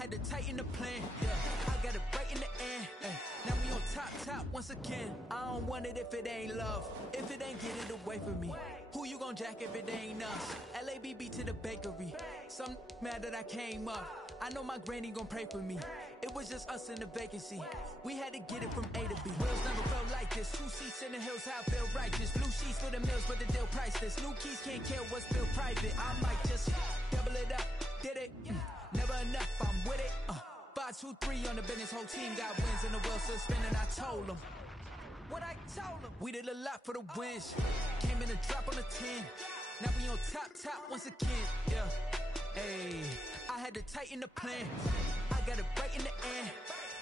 had to tighten the plan, I got it right in the end. Now we on top once again. I don't want it if it ain't love. If it ain't, get it away from me. Who you gon' jack if it ain't us? LABB to the bakery. Some mad that I came up. I know my granny gon' pray for me. It was just us in the vacancy. We had to get it from A to B. Wheels never felt like this. 2 seats in the hills, how I feel righteous. Blue sheets for the mills, but the deal priceless. New keys can't kill what's still private. I might just double it up. Did it? Never enough, I'm with it. 5, 2, 3 on the business. Whole team got wins and the wheels still spinning. I told them what I told them. We did a lot for the wins. Came in a drop on the 10. Now we on top once again. Ayy, I had to tighten the plan. I got it right in the end.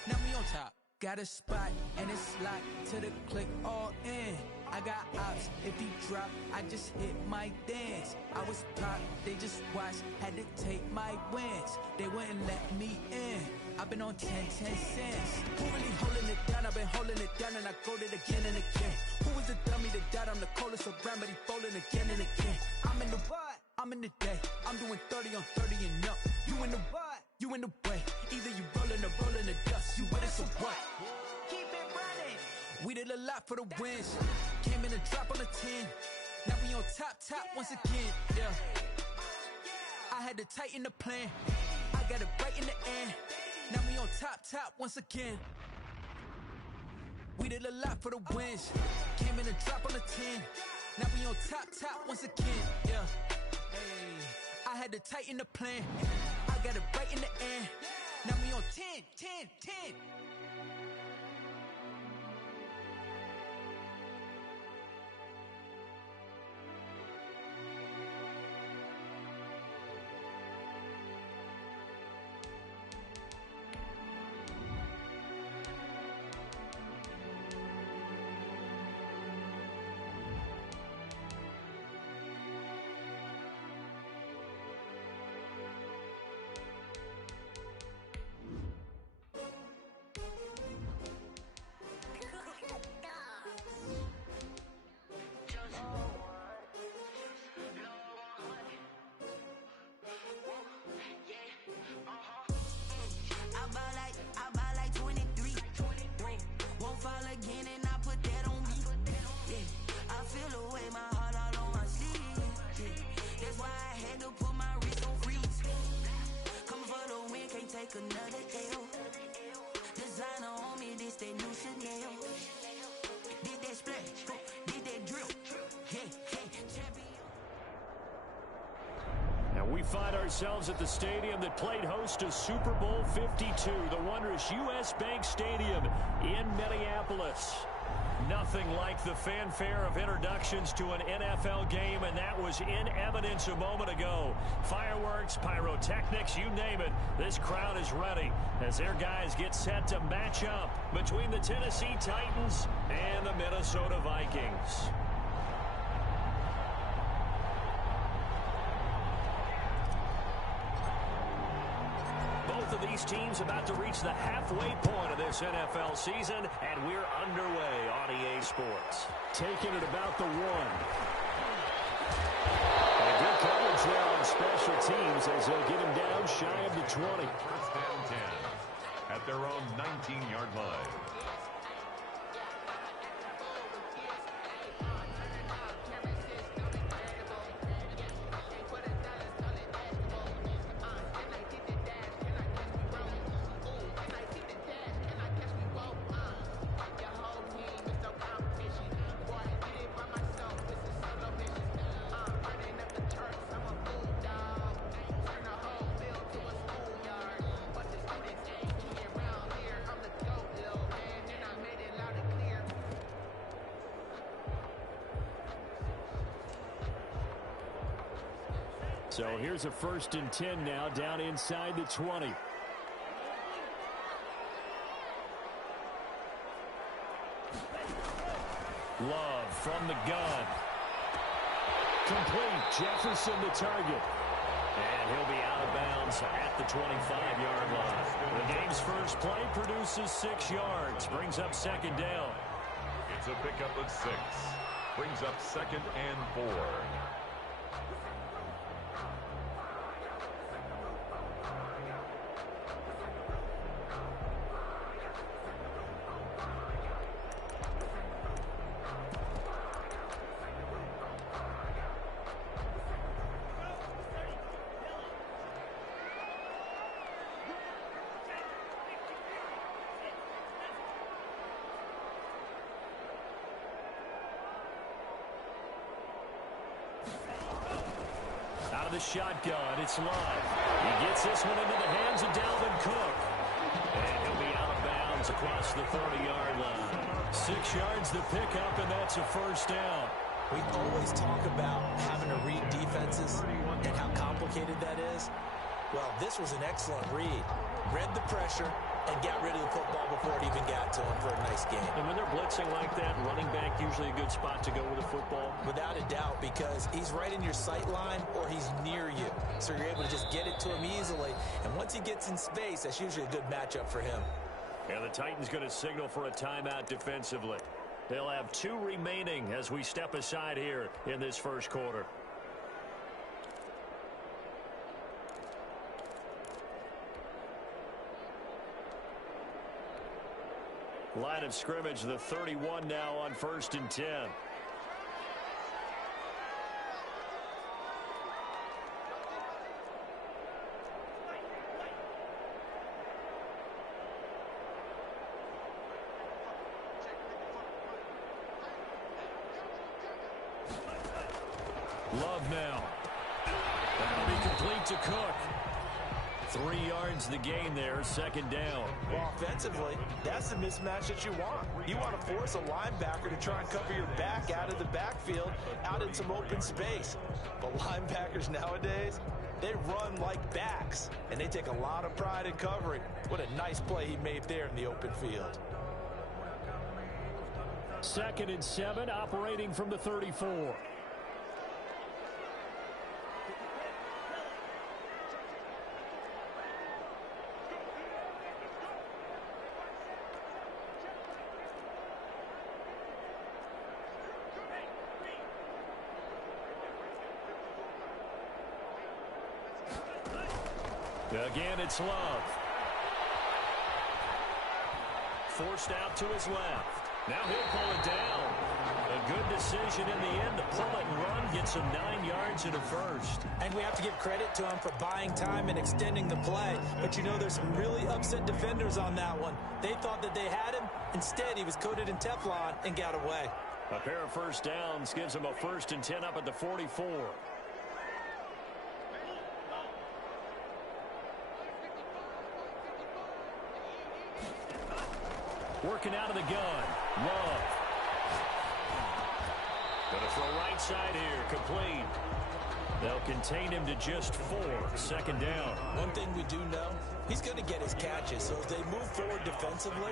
Now we on top. Got a spot and it's locked to the click all in. I got ops, if he drop, I just hit my dance. I was pop, they just watched, had to take my wins. They wouldn't let me in. I've been on 10 cents. Who really holding it down? I've been holding it down and I go it again and again. Who was the dummy that died? I'm the coldest around, but he falling again and again. I'm in the what? I'm in the day. I'm doing 30 on 30 and up. You in the what? You in the way. Either you rolling or rolling the dust. You with us or what? Keep it running. We did a lot for the wins. Came in a drop on the 10. Now we on top once again. I had to tighten the plan. I got it right in the end. Now we on top once again. We did a lot for the wins. Came in a drop on the 10. Now we on top once again. Hey, I had to tighten the plan. I got it right in the end. Now we on 10. I buy like 23. Won't fall again and I put that on me. Yeah, I feel away my heart all on my sleeve. Yeah, that's why I had to put my wrist on freeze. Come for the win, can't take another L. Designer on me, this that new Chanel. Did that splash, did that drip. Yeah, champion. And we find ourselves at the stadium that played host to Super Bowl 52, the wondrous U.S. Bank Stadium in Minneapolis. Nothing like the fanfare of introductions to an NFL game, and that was in evidence a moment ago. Fireworks, pyrotechnics, you name it. This crowd is ready as their guys get set to match up between the Tennessee Titans and the Minnesota Vikings. Both of these teams about to reach the halfway point of this NFL season, and we're underway on EA Sports. Taking it about the 1. And good coverage there on special teams as they'll get him down shy of the 20. First and 10 at their own 19-yard line. So here's a 1st and 10 now, down inside the 20. Love from the gun. Complete. Jefferson the target. And he'll be out of bounds at the 25-yard line. The game's first play produces 6 yards. Brings up 2nd down. It's a pickup of 6. Brings up 2nd and 4. out of the shotgun. It's Love. He gets this one into the hands of Dalvin Cook. And he'll be out of bounds across the 30-yard line. 6 yards to pick up, and that's a first down. We always talk about having to read defenses and how complicated that is. Well, this was an excellent read. Read the pressure and got rid of the football before it even got to him for a nice game. And when they're blitzing like that, running back usually a good spot to go with the football? Without a doubt, because he's right in your sight line or he's near you. So you're able to just get it to him easily. And once he gets in space, that's usually a good matchup for him. And the Titans going to signal for a timeout defensively. They'll have 2 remaining as we step aside here in this first quarter. Line of scrimmage, the 31 now on 1st and 10. Love now. That'll be complete to Cook. 3 yards the gain there, 2nd down. Well, offensively, that's the mismatch that you want. You want to force a linebacker to try and cover your back out of the backfield, out in some open space. But linebackers nowadays, they run like backs, and they take a lot of pride in covering. What a nice play he made there in the open field. 2nd and 7, operating from the 34. Again, it's Love. Forced out to his left. Now he'll pull it down. A good decision in the end to pull it and run, gets him 9 yards and a first. And we have to give credit to him for buying time and extending the play. But you know, there's some really upset defenders on that one. They thought that they had him. Instead, he was coated in Teflon and got away. A pair of first downs gives him a 1st and 10 up at the 44. Working out of the gun. Love. Going to throw right side here. Complete. They'll contain him to just 4. 2nd down. One thing we do know, he's going to get his catches. So as they move forward defensively,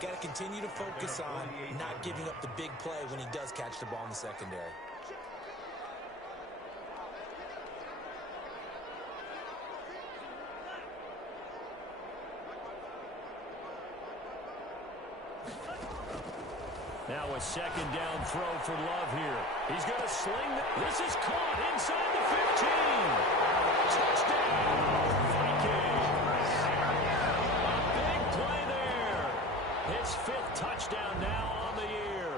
got to continue to focus on not giving up the big play when he does catch the ball in the secondary. Now a 2nd down throw for Love here. He's going to sling. This is caught inside the 15. Touchdown, Vikings. A big play there. His 5th touchdown now on the year.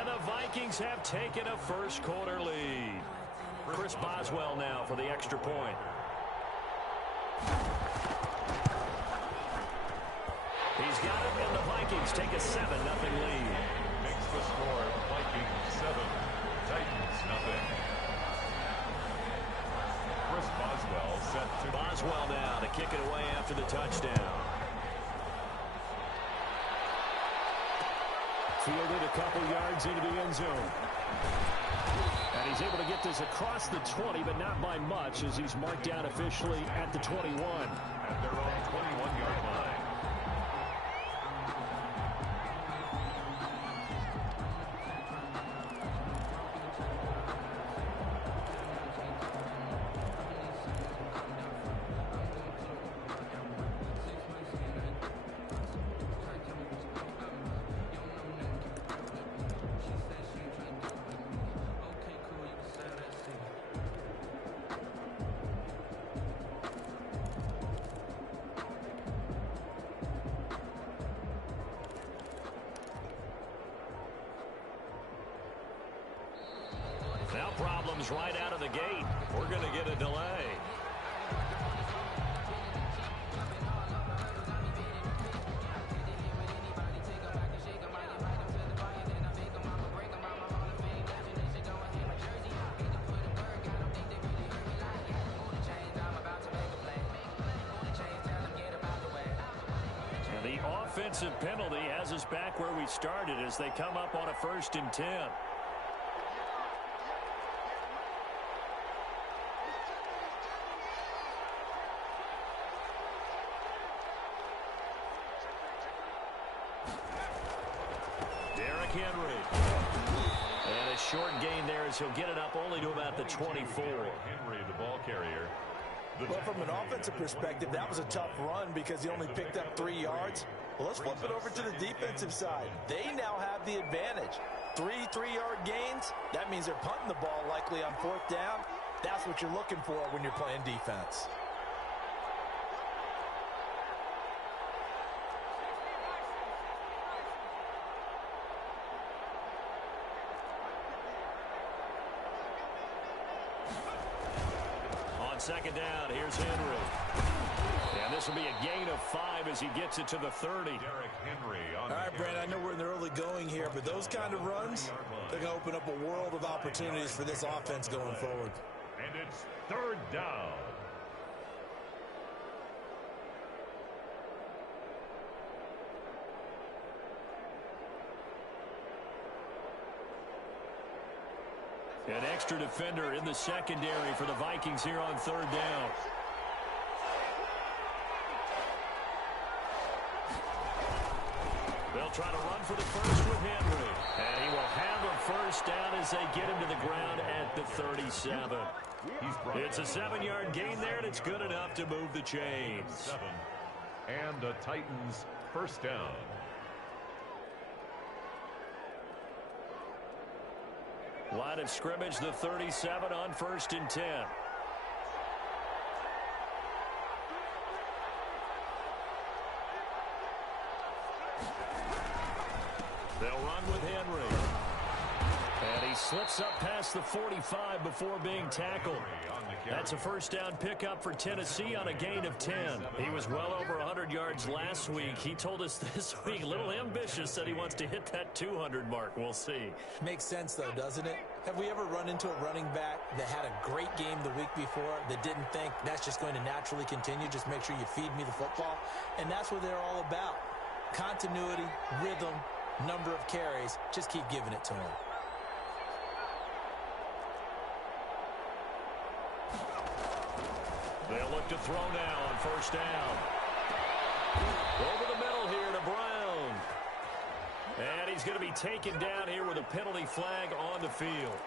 And the Vikings have taken a first quarter lead. Chris Boswell now for the extra point. He's got it, and the Vikings take a 7-0 lead. Makes the score Vikings 7, Titans nothing. Chris Boswell set to Boswell now to kick it away after the touchdown. Fielded a couple yards into the end zone. And he's able to get this across the 20, but not by much, as he's marked down officially at the 21. at their own 21-yard line. Now problems right out of the gate. We're going to get a delay. The offensive penalty has us back where we started as they come up on a 1st and 10. Derrick Henry. And a short gain there as he'll get it up only to about the 24. Henry, the ball carrier. Well, from an offensive perspective, that was a tough run because he only picked up 3 yards. Well, let's flip it over to the defensive side. They now have the advantage. 3 3-yard gains. That means they're punting the ball likely on 4th down. That's what you're looking for when you're playing defense. On 2nd down, here's Henry. And this will be a gain of 5 as he gets it to the 30. Derrick Henry on All right, Brandon, I know we're in the early going here, but those kind of runs, they're going to open up a world of opportunities for this offense going forward. And it's 3rd down. An extra defender in the secondary for the Vikings here on 3rd down. They'll try to run for the first with Henry. And he will have a 1st down as they get him to the ground at the 37. It's a 7-yard gain there, and it's good enough to move the chains. And the Titans 1st down. Line of scrimmage, the 37 on 1st and 10. They'll run with Henry. And he slips up past the 45 before being tackled. That's a 1st down pickup for Tennessee on a gain of 10. He was well over 100 yards last week. He told us this week, a little ambitious, that he wants to hit that 200 mark. We'll see. Makes sense, though, doesn't it? Have we ever run into a running back that had a great game the week before that didn't think that's just going to naturally continue? Just make sure you feed me the football. And that's what they're all about. Continuity, rhythm, number of carries. Just keep giving it to him. They'll look to throw now on 1st down. Over the middle here to Brown. And he's going to be taken down here with a penalty flag on the field.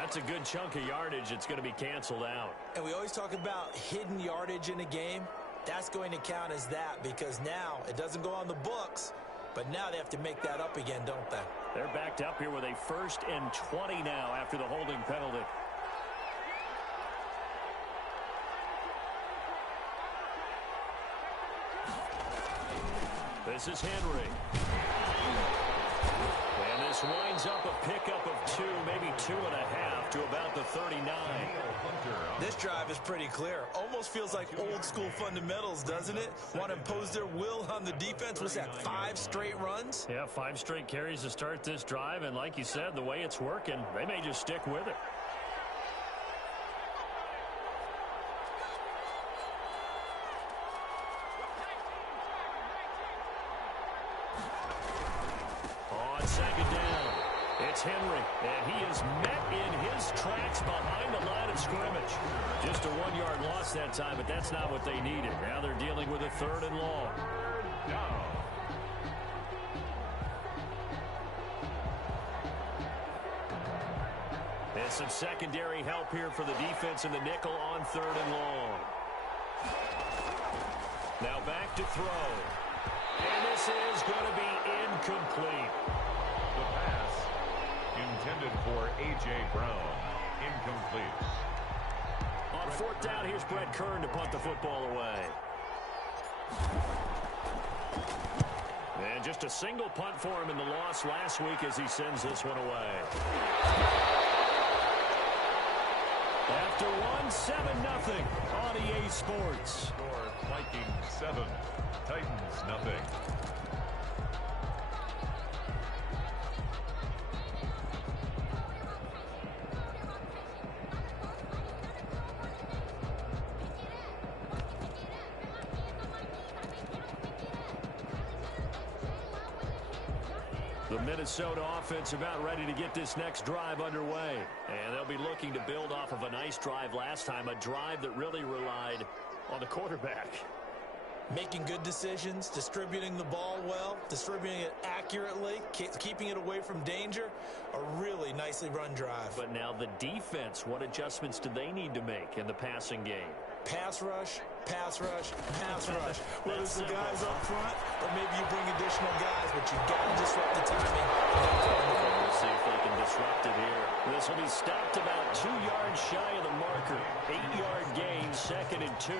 That's a good chunk of yardage. It's going to be canceled out. And we always talk about hidden yardage in a game. That's going to count as that because now it doesn't go on the books, but now they have to make that up again, don't they? They're backed up here with a 1st and 20 now after the holding penalty. This is Henry. And this winds up a pickup of 2, maybe 2.5 to about the 39. This drive is pretty clear. Almost feels like old school fundamentals, doesn't it? Want to impose their will on the defense. What's that, 5 straight runs? Yeah, 5 straight carries to start this drive. And like you said, the way it's working, they may just stick with it. On 2nd down, it's Henry, and he is met in his tracks behind the line of scrimmage. Just a 1-yard loss that time, but that's not what they needed. Now they're dealing with a 3rd and long. And some secondary help here for the defense in the nickel on 3rd and long. Now back to throw. And this is going to be incomplete. The pass intended for A.J. Brown. Incomplete. On 4th down, here's Brett Kern to punt the football away. And just a single punt for him in the loss last week as he sends this one away. After 7-0 on EA Sports. Score Vikings 7, Titans nothing. The Minnesota offense about ready to get this next drive underway. And they'll be looking to build off of a nice drive last time, a drive that really relied on the quarterback. Making good decisions, distributing the ball well, distributing it accurately, keeping it away from danger. A really nicely run drive. But now the defense, what adjustments do they need to make in the passing game? Pass rush, pass rush, pass rush. Whether it's the guys up front or maybe you bring additional guys, but you've got to disrupt the timing. We'll see if they can disrupt it here. This will be stopped about 2 yards shy of the marker. 8-yard gain, 2nd and 2.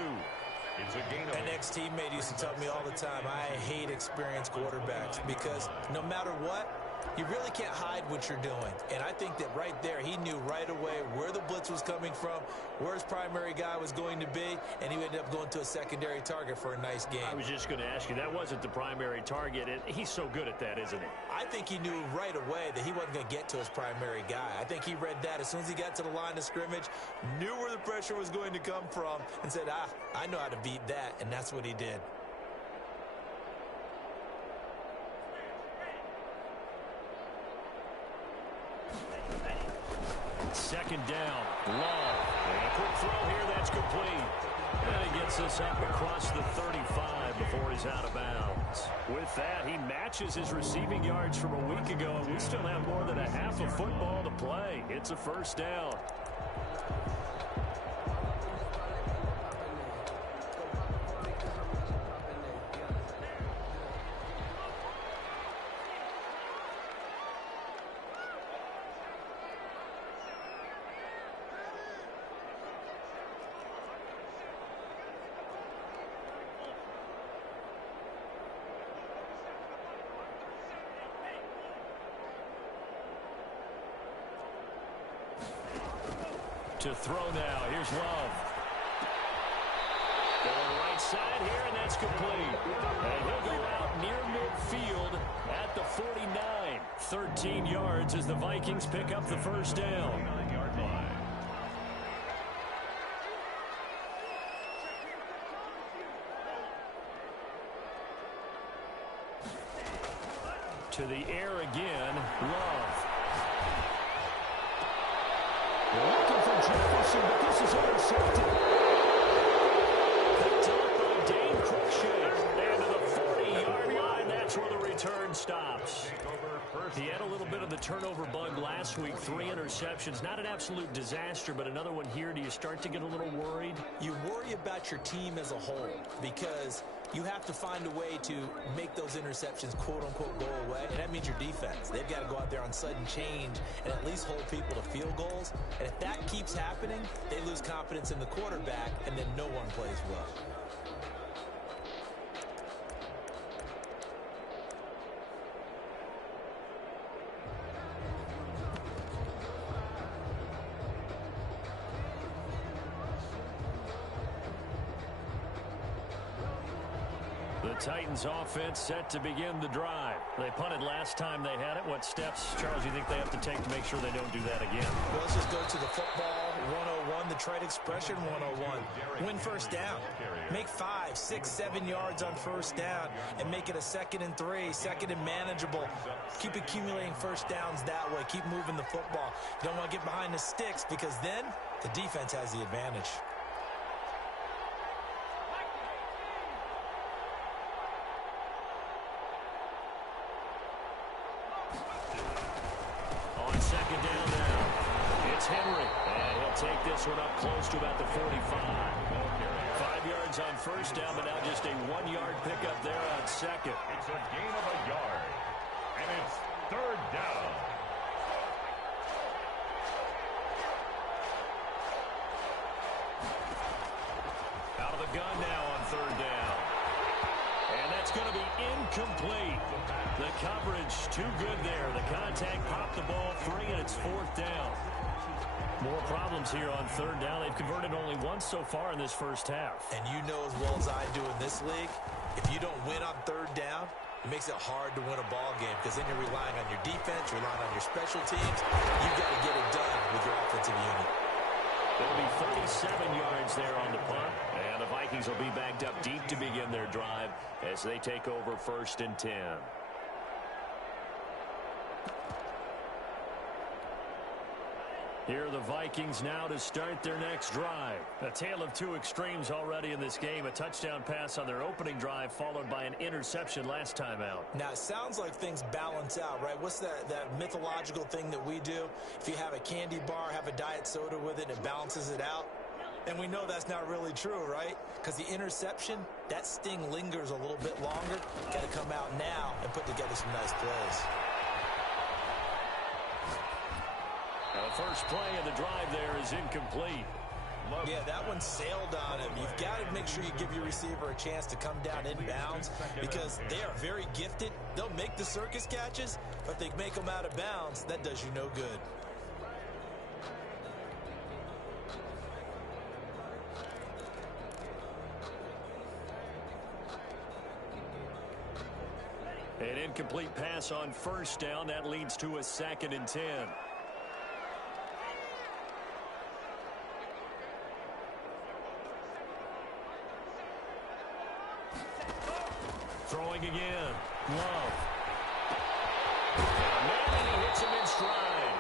It's a gain of An ex-teammate used to tell me all the time, I hate experienced quarterbacks because no matter what, you really can't hide what you're doing. And I think that right there, he knew right away where the blitz was coming from, where his primary guy was going to be, and he ended up going to a secondary target for a nice game. I was just going to ask you, that wasn't the primary target, and he's so good at that, isn't he? I think he knew right away that he wasn't going to get to his primary guy. I think he read that as soon as he got to the line of scrimmage, knew where the pressure was going to come from, and said, I know how to beat that, and that's what he did. Second down, Love. And a quick throw here, that's complete. And he gets us up across the 35 before he's out of bounds. With that, he matches his receiving yards from a week ago, and we still have more than a half of football to play. It's a first down. To throw now. Here's Love. Going right side here, and that's complete. And he'll go out near midfield at the 49. 13 yards as the Vikings pick up the first down. 9-yard line. To the air again, Love. Looking for Jefferson, but this is intercepted. Picked up by Dane Cruikshank. And to the 40-yard line, that's where the return stops. He had a little bit of the turnover bug last week, 3 interceptions. Not an absolute disaster, but another one here. Do you start to get a little worried? You worry about your team as a whole because you have to find a way to make those interceptions, quote-unquote, go away. And that means your defense. They've got to go out there on sudden change and at least hold people to field goals. And if that keeps happening, they lose confidence in the quarterback, and then no one plays well. The Titans offense set to begin the drive. They punted last time they had it. What steps, Charles, you think they have to take to make sure they don't do that again? Well, let's just go to the football 101, the trite expression 101. Win first down. Make 5, 6, 7 yards on first down and make it a 2nd and 3, 2nd and manageable. Keep accumulating first downs that way. Keep moving the football. You don't want to get behind the sticks because then the defense has the advantage. Second down now. It's Henry, and he'll take this one up close to about the 45. 5 yards on first down, but now just a 1-yard pickup there on second. It's a gain of a yard, and it's third down. Out of the gun now on third down. And that's going to be incomplete. The coverage too good there. The contact popped the ball free, and it's 4th down. More problems here on third down. They've converted only once so far in this first half. And you know as well as I do in this league, if you don't win on third down, it makes it hard to win a ball game because then you're relying on your defense, you're relying on your special teams. You've got to get it done with your offensive unit. There'll be 37 yards there on the punt, and the Vikings will be backed up deep to begin their drive as they take over 1st and 10. Here are the Vikings now to start their next drive. A tale of two extremes already in this game. A touchdown pass on their opening drive followed by an interception last time out. Now, it sounds like things balance out, right? What's that mythological thing that we do? If you have a candy bar, have a diet soda with it, it balances it out. And we know that's not really true, right? Because the interception, that sting lingers a little bit longer. Got to come out now and put together some nice plays. The first play of the drive there is incomplete. Yeah, that one sailed on him. You've got to make sure you give your receiver a chance to come down inbounds because they are very gifted. They'll make the circus catches, but they make them out of bounds. That does you no good. An incomplete pass on first down. That leads to a 2nd and 10. Throwing again. Love. Man, and he hits him in stride.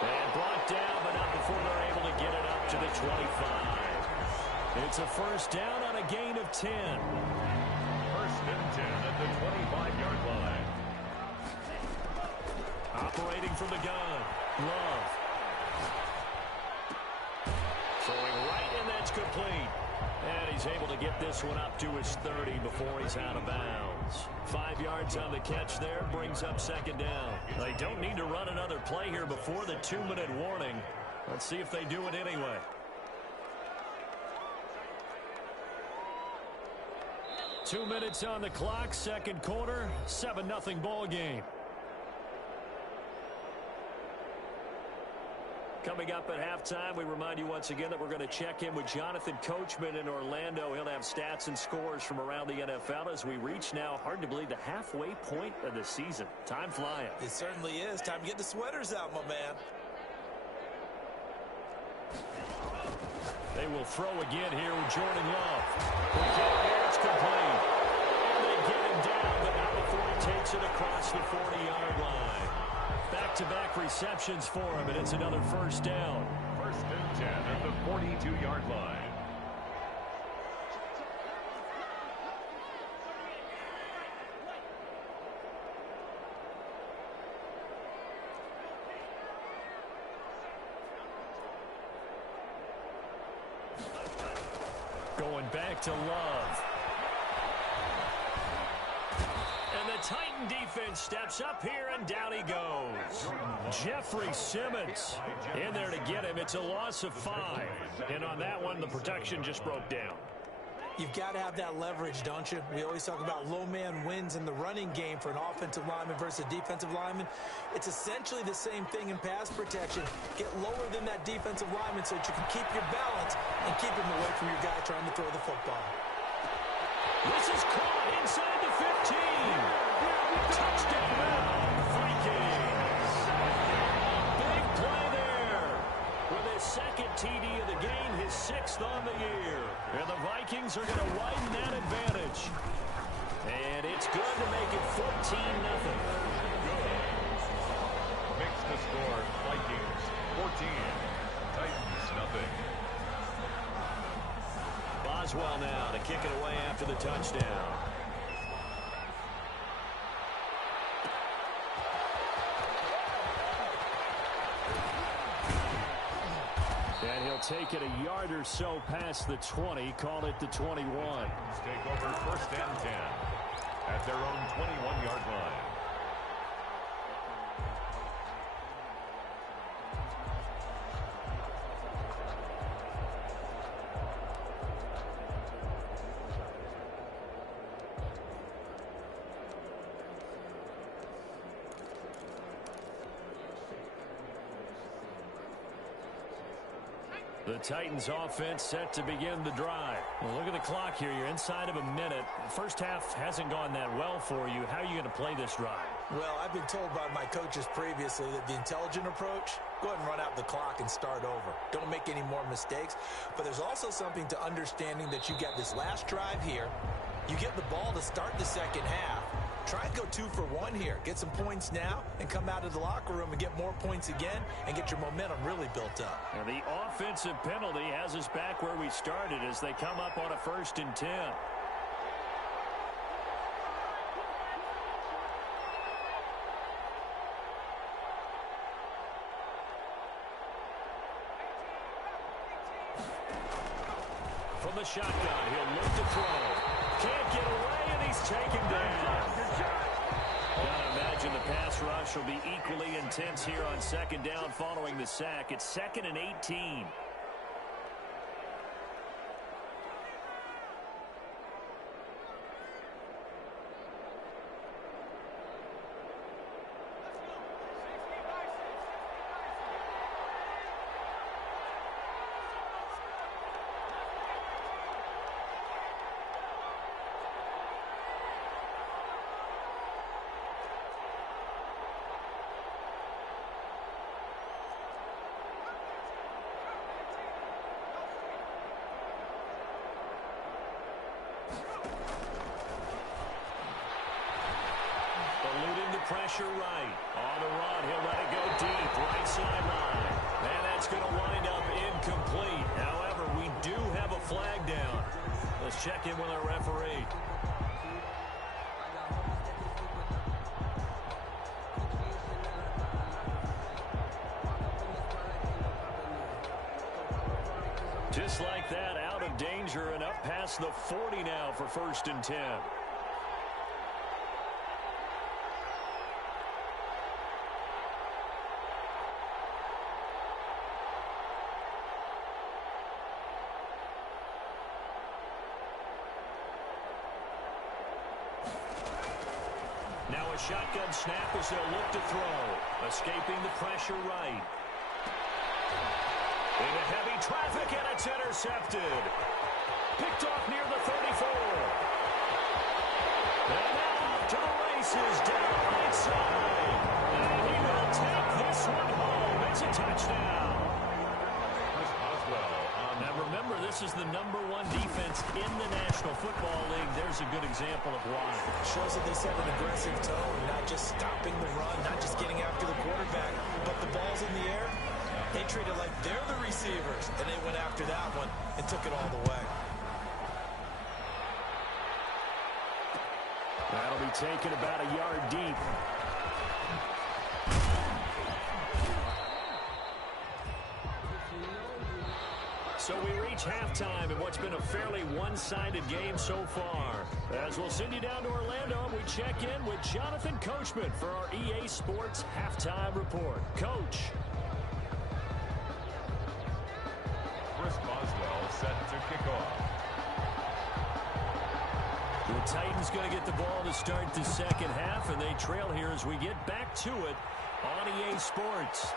And brought down, but not before they're able to get it up to the 25. It's a first down on a gain of 10. First and 10 at the 25-yard line. Operating from the gun. Love. Throwing right, and that's complete. And he's able to get this one up to his 30 before he's out of bounds. 5 yards on the catch there, brings up 2nd down. They don't need to run another play here before the 2-minute warning. Let's see if they do it anyway. Two minutes on the clock, second quarter, 7-0 ball game. Coming up at halftime, we remind you once again that we're going to check in with Jonathan Coachman in Orlando. He'll have stats and scores from around the NFL as we reach now, hard to believe, the halfway point of the season. Time flying. It certainly is. Time to get the sweaters out, my man. They will throw again here with Jordan Love. It's complete. And they get him down, but not before he takes it across the 40-yard line. Back-to-back receptions for him, and it's another first down. First and 10 at the 42-yard line. Going back to Love. And the Titan defense steps up here, and down he goes. Jeffrey Simmons in there to get him. It's a loss of 5. And on that one, the protection just broke down. You've got to have that leverage, don't you? We always talk about low man wins in the running game for an offensive lineman versus a defensive lineman. It's essentially the same thing in pass protection. Get lower than that defensive lineman so that you can keep your balance and keep him away from your guy trying to throw the football. This is caught inside the 15. Touchdown, Vikings. Big play there. With his second TD of the game, his 6th on the year. And the Vikings are going to widen that advantage. And it's good to make it 14-0. Makes the score Vikings 14, Titans nothing. Boswell now to kick it away after the touchdown. And he'll take it a yard or so past the 20, call it the 21. Take over first and 10 at their own 21-yard line. The Titans offense set to begin the drive. Well, look at the clock here. You're inside of a minute. The first half hasn't gone that well for you. How are you going to play this drive? Well, I've been told by my coaches previously that the intelligent approach, go ahead and run out the clock and start over. Don't make any more mistakes. But there's also something to understanding that you got this last drive here. You get the ball to start the second half. Try and go 2 for 1 here. Get some points now and come out of the locker room and get more points again and get your momentum really built up. And the offensive penalty has us back where we started as they come up on a 1st and 10. From the shotgun, he'll look to throw. Can't get away, and he's taken down. Gotta imagine the pass rush will be equally intense here on 2nd down following the sack. It's 2nd and 18. Pressure right. On the run, he'll let it go deep. Right sideline. And that's going to wind up incomplete. However, we do have a flag down. Let's check in with our referee. Just like that, out of danger and up past the 40 now for 1st and 10. Now a shotgun snap as they'll look to throw. Escaping the pressure right. Into heavy traffic, and it's intercepted. Picked off near the 34. And now off to the races down the right side. And he will take this one home. It's a touchdown. Now remember, this is the #1 defense in the National Football League. There's a good example of why. Shows that they set an aggressive tone, not just stopping the run, not just getting after the quarterback, but the ball's in the air. They treat it like they're the receivers, and they went after that one and took it all the way. That'll be taken about a yard deep. So we reach halftime in what's been a fairly one-sided game so far. As we'll send you down to Orlando, we check in with Jonathan Coachman for our EA Sports Halftime Report. Coach. Chris Boswell set to kick off. The Titans going to get the ball to start the second half, and they trail here as we get back to it on EA Sports.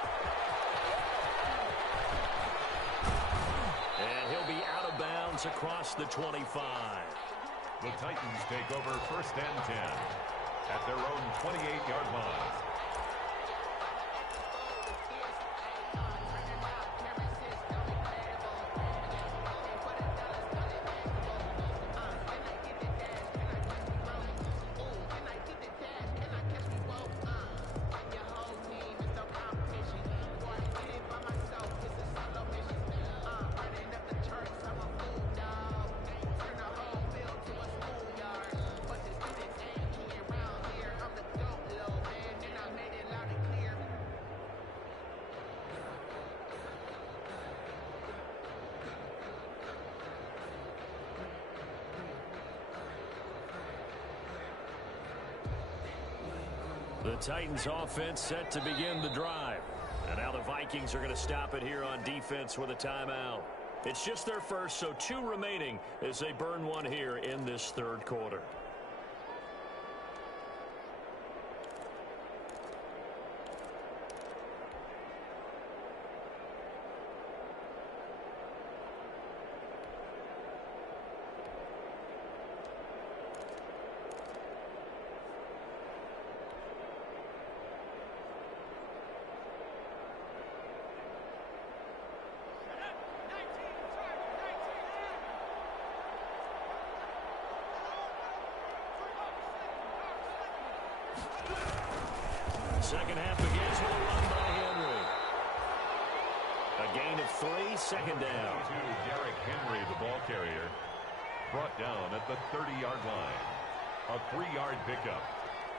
And he'll be out of bounds across the 25. The Titans take over 1st and 10 at their own 28-yard line. The Titans offense set to begin the drive. And now the Vikings are going to stop it here on defense with a timeout. It's just their first, so 2 remaining as they burn one here in this 3rd quarter. Second half begins with a run by Henry. A gain of 3, second down. Derrick Henry, the ball carrier, brought down at the 30-yard line. A 3-yard pickup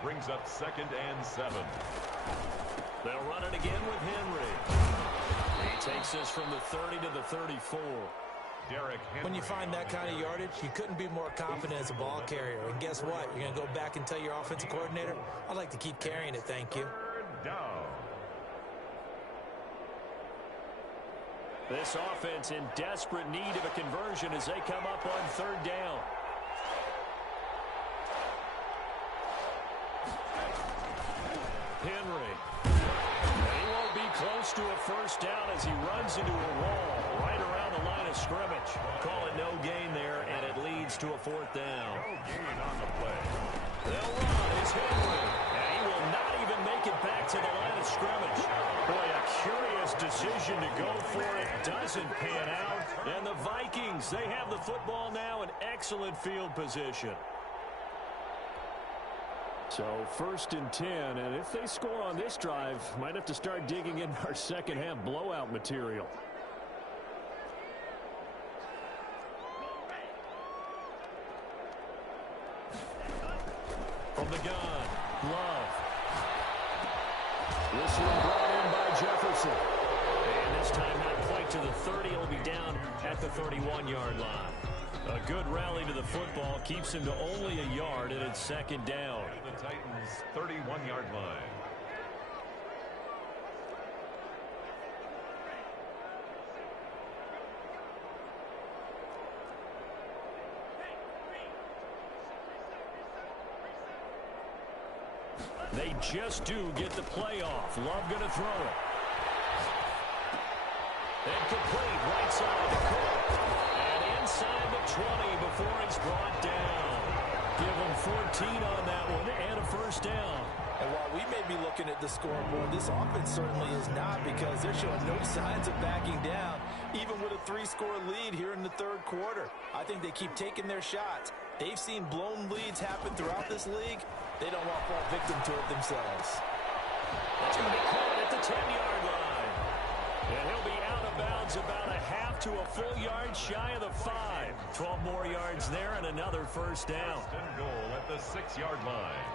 brings up 2nd and 7. They'll run it again with Henry. He takes this from the 30 to the 34. Derrick Henry. When you find that kind of yardage, you couldn't be more confident as a ball carrier. And guess what? You're going to go back and tell your offensive coordinator, I'd like to keep carrying it, thank you. Third down. This offense in desperate need of a conversion as they come up on 3rd down. Henry. And he won't be close to a first down as he runs into a wall right around the line of scrimmage. Call it no gain there, and it leads to a 4th down. No gain on the play. They'll run. It's Henry. And he will not even make it back to the line of scrimmage. Boy, a curious decision to go for it. Doesn't pan out. And the Vikings, they have the football now in excellent field position. So 1st and 10, and if they score on this drive, might have to start digging in our second half blowout material. From the gun, Love. This one brought in by Jefferson. And this time not quite to the 30. He'll be down at the 31-yard line. A good rally to the football keeps him to only a yard, and it's 2nd down. The Titans' 31-yard line. They just do get the play off. Love going to throw it. And complete right side to Cook. And inside the 20 before he's brought down. Give him 14 on that one and a first down. And while we may be looking at the scoreboard, this offense certainly is not, because they're showing no signs of backing down, even with a 3-score lead here in the 3rd quarter. I think they keep taking their shots. They've seen blown leads happen throughout this league. They don't want to fall victim to it themselves. That's going to be caught at the 10-yard line. And he'll be out of bounds about a half to a full yard shy of the 5. 12 more yards there and another first down. First and goal at the 6-yard line.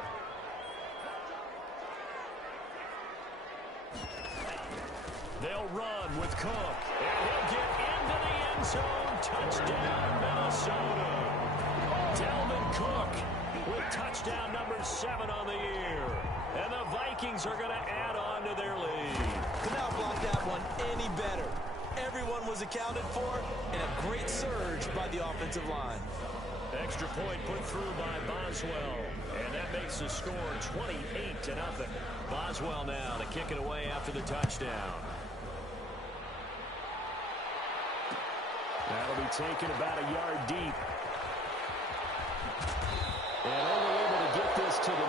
They'll run with Cook. And he'll get into the end zone. Touchdown, Minnesota. Dalvin Cook with touchdown number 7 on the year. And the Vikings are going to add on to their lead. Could not block that one any better. Everyone was accounted for, and a great surge by the offensive line. Extra point put through by Boswell. And that makes the score 28-0. Boswell now to kick it away after the touchdown. That'll be taken about a yard deep. And only able to get this to the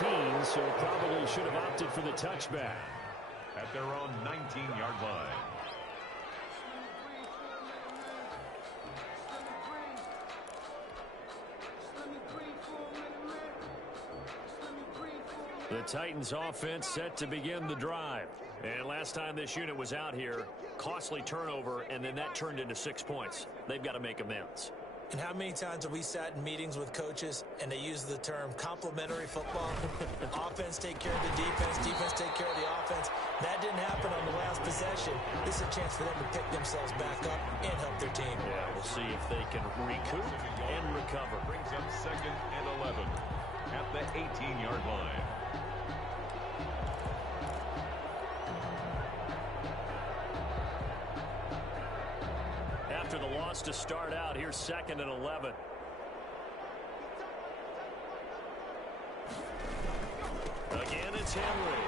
19, so probably should have opted for the touchback. At their own 19-yard line. The Titans offense set to begin the drive. And last time this unit was out here, costly turnover, and then that turned into 6 points. They've got to make amends. And how many times have we sat in meetings with coaches and they use the term complementary football? Offense take care of the defense, defense take care of the offense. That didn't happen on the last possession. This is a chance for them to pick themselves back up and help their team. Yeah, we'll see if they can recoup and recover. Brings up 2nd and 11 at the 18-yard line. After the loss to start out, here's 2nd and 11. Again, it's Henry.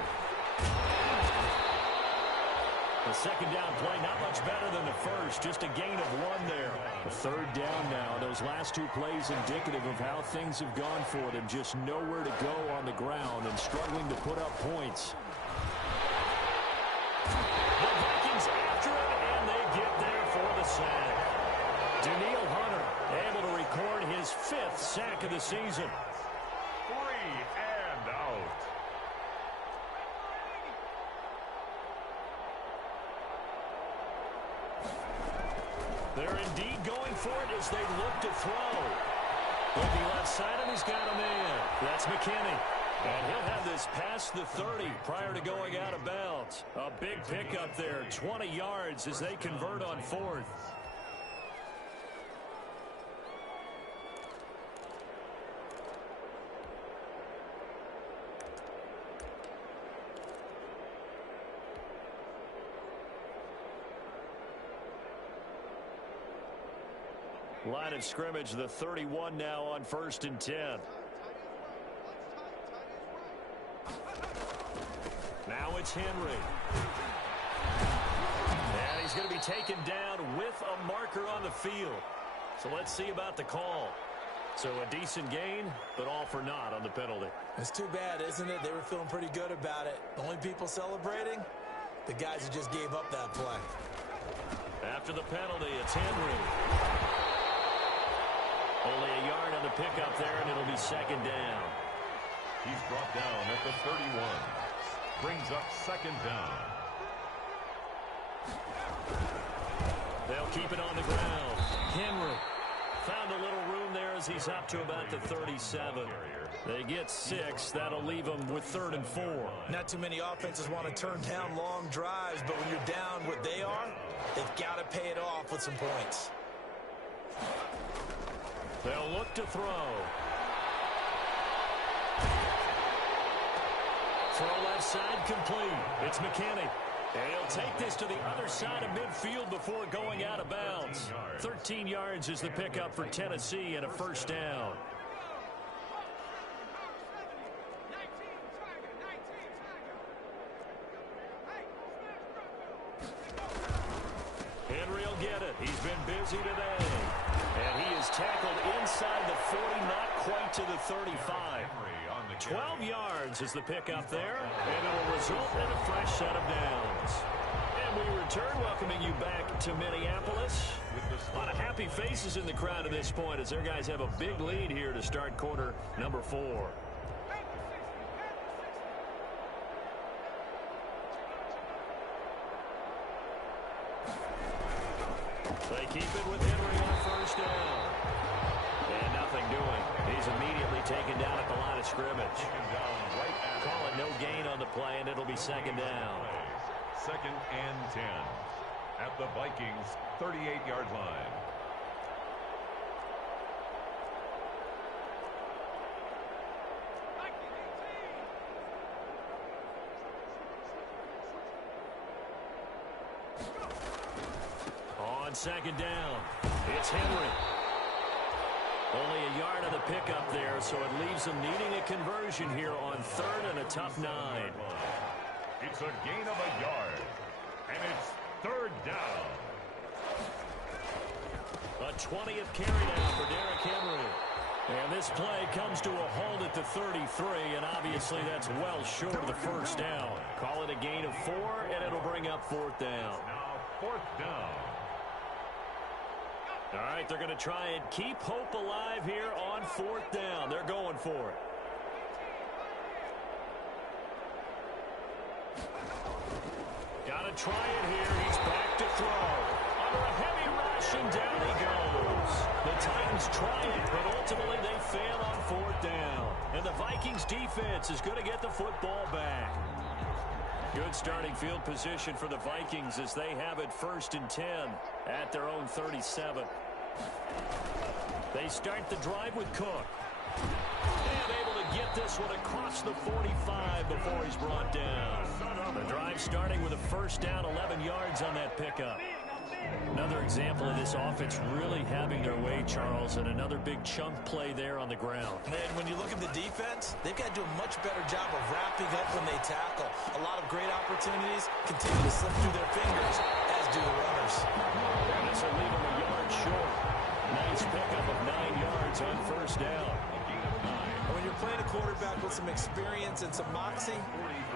The second down play, not much better than the first, just a gain of 1 there. A 3rd down now. Those last 2 plays indicative of how things have gone for them. Just nowhere to go on the ground and struggling to put up points. The Vikings after it, and they get there for the sack. Daniil Hunter able to record his 5th sack of the season. 3 and out. They're indeed going for it as they look to throw. Looking left side, and he's got a man. That's McKinney. And he'll have this past the 30 prior to going out of bounds. A big pickup there, 20 yards as they convert on fourth. Line of scrimmage, the 31 now on 1st and 10. Now it's Henry. And he's going to be taken down with a marker on the field. So let's see about the call. So a decent gain, but all for naught on the penalty. It's too bad, isn't it? They were feeling pretty good about it. The only people celebrating? The guys who just gave up that play. After the penalty, it's Henry. Only a yard on the pickup there, and it'll be second down. He's brought down at the 31. Brings up second down. They'll keep it on the ground. Henry found a little room there as he's up to about the 37. They get 6. That'll leave them with 3rd and 4. Not too many offenses want to turn down long drives, but when you're down what they are, they've got to pay it off with some points. They'll look to throw. Throw left side complete. It's McKinney. And he'll take this to the other side of midfield before going out of bounds. 13 yards is the pickup for Tennessee and a first down. Henry will get it. He's been busy today. And he is tackled inside the 40, not quite to the 35. 12 yards is the pickup there, and it will result in a fresh set of downs. And we return, welcoming you back to Minneapolis. A lot of happy faces in the crowd at this point as their guys have a big lead here to start quarter number 4. They keep it with Henry on first down. And nothing doing. He's immediately taken down at the line of scrimmage. Call it no gain on the play, and it'll be second down. 2nd and 10 at the Vikings' 38-yard line. On second down, it's Henry. Only a yard of the pickup there, so it leaves them needing a conversion here on 3rd and a tough 9. It's a gain of a yard, and it's 3rd down. A 20th carry down for Derrick Henry. And this play comes to a halt at the 33, and obviously that's well short of the first down. Call it a gain of 4, and it'll bring up 4th down. Now 4th down. All right, they're going to try and keep hope alive here on 4th down. They're going for it. Got to try it here. He's back to throw. Under a heavy rush, and down he goes. The Titans try it, but ultimately they fail on 4th down. And the Vikings defense is going to get the football back. Good starting field position for the Vikings as they have it 1st and 10 at their own 37. They start the drive with Cook. And able to get this one across the 45 before he's brought down. The drive starting with a first down, 11 yards on that pickup. Another example of this offense really having their way, Charles, and another big chunk play there on the ground. And when you look at the defense, they've got to do a much better job of wrapping up when they tackle. A lot of great opportunities continue to slip through their fingers, as do the runners. And this will leave them a yard short. Nice pickup of 9 yards on first down. When you're playing a quarterback with some experience and some moxie,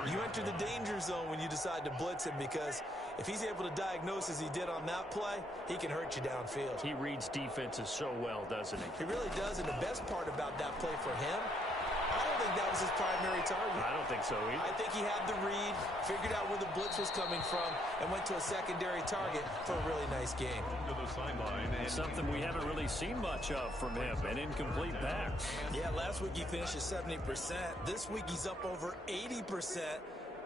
you enter the danger zone when you decide to blitz him, because if he's able to diagnose as he did on that play, he can hurt you downfield. He reads defenses so well, doesn't he? He really does, and the best part about that play for him, all they think that was his primary target. I don't think so either. I think he had the read, figured out where the blitz was coming from, and went to a secondary target for a really nice game. To the sideline. Something we haven't really seen much of from him, an incomplete pass. Yeah, last week he finished at 70%. This week he's up over 80%.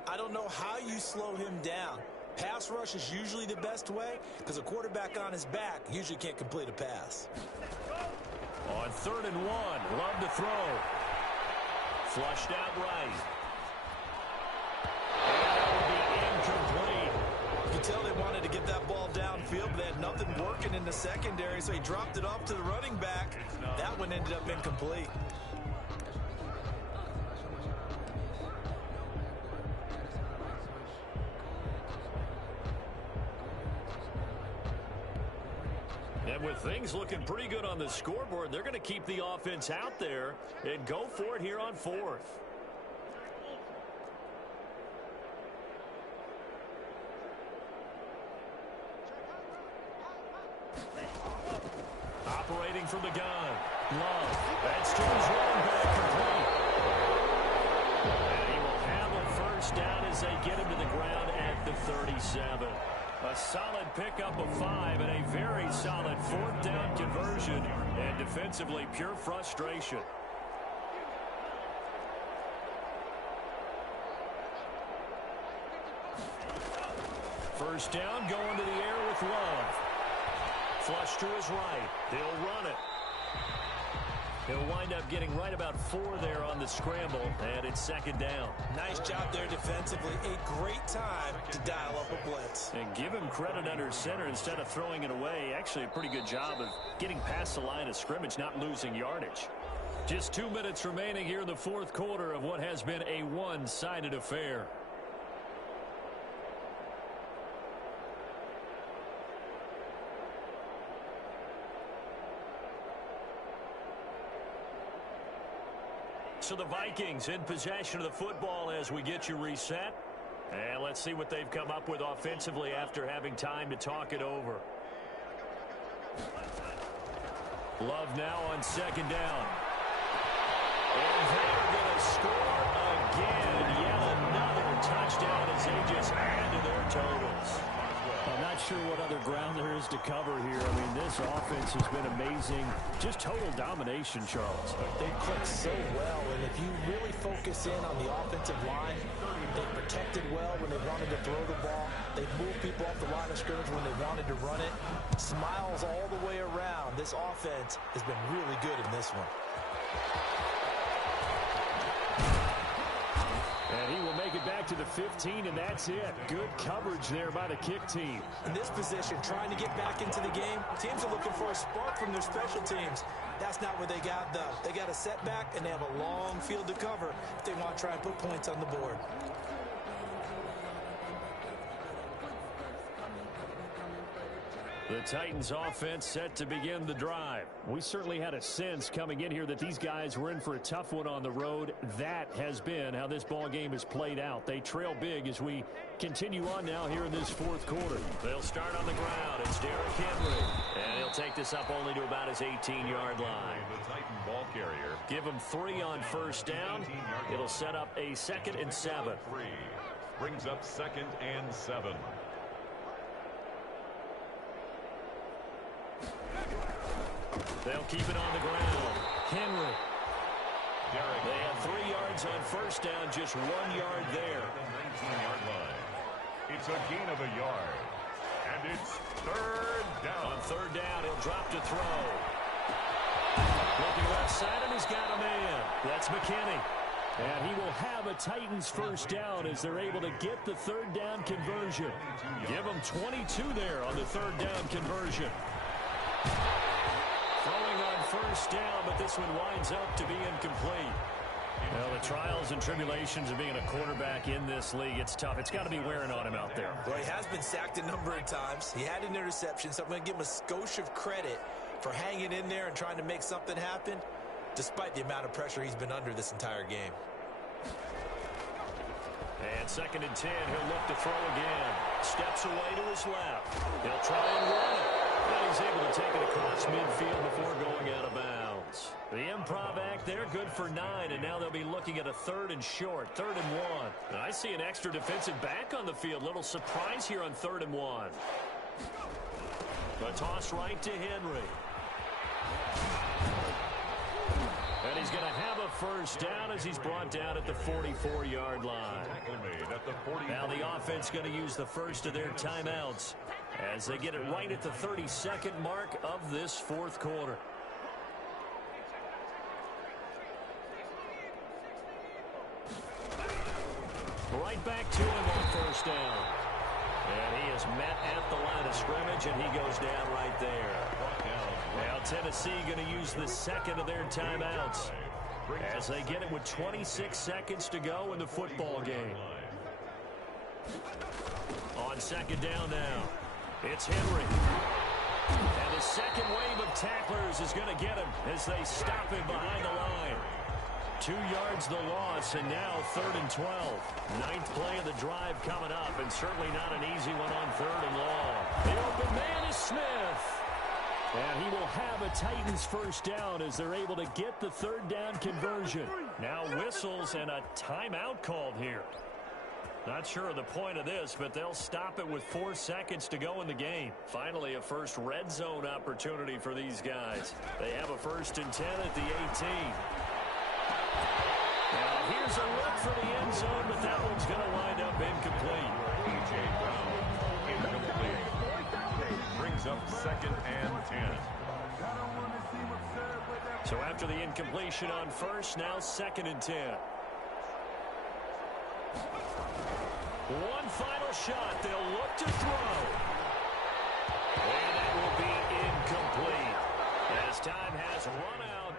I don't know how you slow him down. Pass rush is usually the best way because a quarterback on his back usually can't complete a pass. On 3rd and 1, Love to throw. Flushed out right. And that would be incomplete. You can tell they wanted to get that ball downfield, but they had nothing working in the secondary, so he dropped it off to the running back. That one ended up incomplete. And with things looking pretty good on the scoreboard, they're going to keep the offense out there and go for it here on 4th. Operating from the gun. Love. That's to his running back complete. And he will have a first down as they get him to the ground at the 37. A solid pickup of 5 and a very solid 4th down conversion, and defensively pure frustration. First down, going to the air with Love. Flush to his right. He'll run it. He'll wind up getting right about 4 there on the scramble, and it's 2nd down. Nice job there defensively. A great time to dial up a blitz. And give him credit under center instead of throwing it away. Actually, a pretty good job of getting past the line of scrimmage, not losing yardage. Just 2 minutes remaining here in the 4th quarter of what has been a one-sided affair. So the Vikings in possession of the football as we get you reset. And let's see what they've come up with offensively after having time to talk it over. Love now on 2nd down. And they're going to score again. Yet another touchdown as they just add to their totals. I'm not sure what other ground there is to cover here. I mean, this offense has been amazing. Just total domination, Charles. They click so well, and if you really focus in on the offensive line, they protected well when they wanted to throw the ball. They moved people off the line of scrimmage when they wanted to run it. Smiles all the way around. This offense has been really good in this one. And he will make it back to the 15, and that's it. Good coverage there by the kick team. In this position, trying to get back into the game, teams are looking for a spark from their special teams. That's not what they got, though. They got a setback, and they have a long field to cover if they want to try and put points on the board. The Titans offense set to begin the drive. We certainly had a sense coming in here that these guys were in for a tough one on the road. That has been how this ball game has played out. They trail big as we continue on now here in this 4th quarter. They'll start on the ground. It's Derrick Henry. And he'll take this up only to about his 18-yard line. The Titan ball carrier. Give him 3 on first down. It'll set up a 2nd and 7. 3 brings up 2nd and 7. They'll keep it on the ground. Henry. They have 3 yards on first down, just 1 yard there. 19-yard line. It's a gain of a yard. And it's 3rd down. On 3rd down, he'll drop to throw. Looking left side, and he's got a man. That's McKinney. And he will have a Titans first down as they're able to get the 3rd down conversion. Give them 22 there on the 3rd down conversion. Throwing on first down, but this one winds up to be incomplete. Well, the trials and tribulations of being a quarterback in this league, it's tough. It's got to be wearing on him out there. Well, he has been sacked a number of times. He had an interception, so I'm going to give him a skosh of credit for hanging in there and trying to make something happen, despite the amount of pressure he's been under this entire game. And 2nd and 10, he'll look to throw again. Steps away to his left. He'll try and run it. And he's able to take it across midfield before going out of bounds. downs. The improv act there, good for 9, and now they'll be looking at a 3rd and short, 3rd and 1. And I see an extra defensive back on the field. Little surprise here on 3rd and 1. The toss right to Henry. And he's going to have a first down as he's brought down at the 44-yard line. Now the offense going to use the first of their timeouts as they get it right at the 32nd mark of this 4th quarter. Right back to him on first down. And he is met at the line of scrimmage, and he goes down right there. Now Tennessee going to use the second of their timeouts as they get it with 26 seconds to go in the football game. On second down now, it's Henry. And the second wave of tacklers is going to get him as they stop him behind the line. 2 yards the loss, and now 3rd and 12. 9th play of the drive coming up, and certainly not an easy one on 3rd and long. The open man is Smith. And he will have a Titans first down as they're able to get the 3rd down conversion. Now whistles and a timeout called here. Not sure of the point of this, but they'll stop it with 4 seconds to go in the game. Finally, a first red zone opportunity for these guys. They have a 1st and 10 at the 18. Now here's a look for the end zone, but that one's going to wind up incomplete. A.J. Brown, incomplete. Brings up 2nd and 10. So after the incompletion on first, now 2nd and 10. One final shot. They'll look to throw. And that will be incomplete as time has run out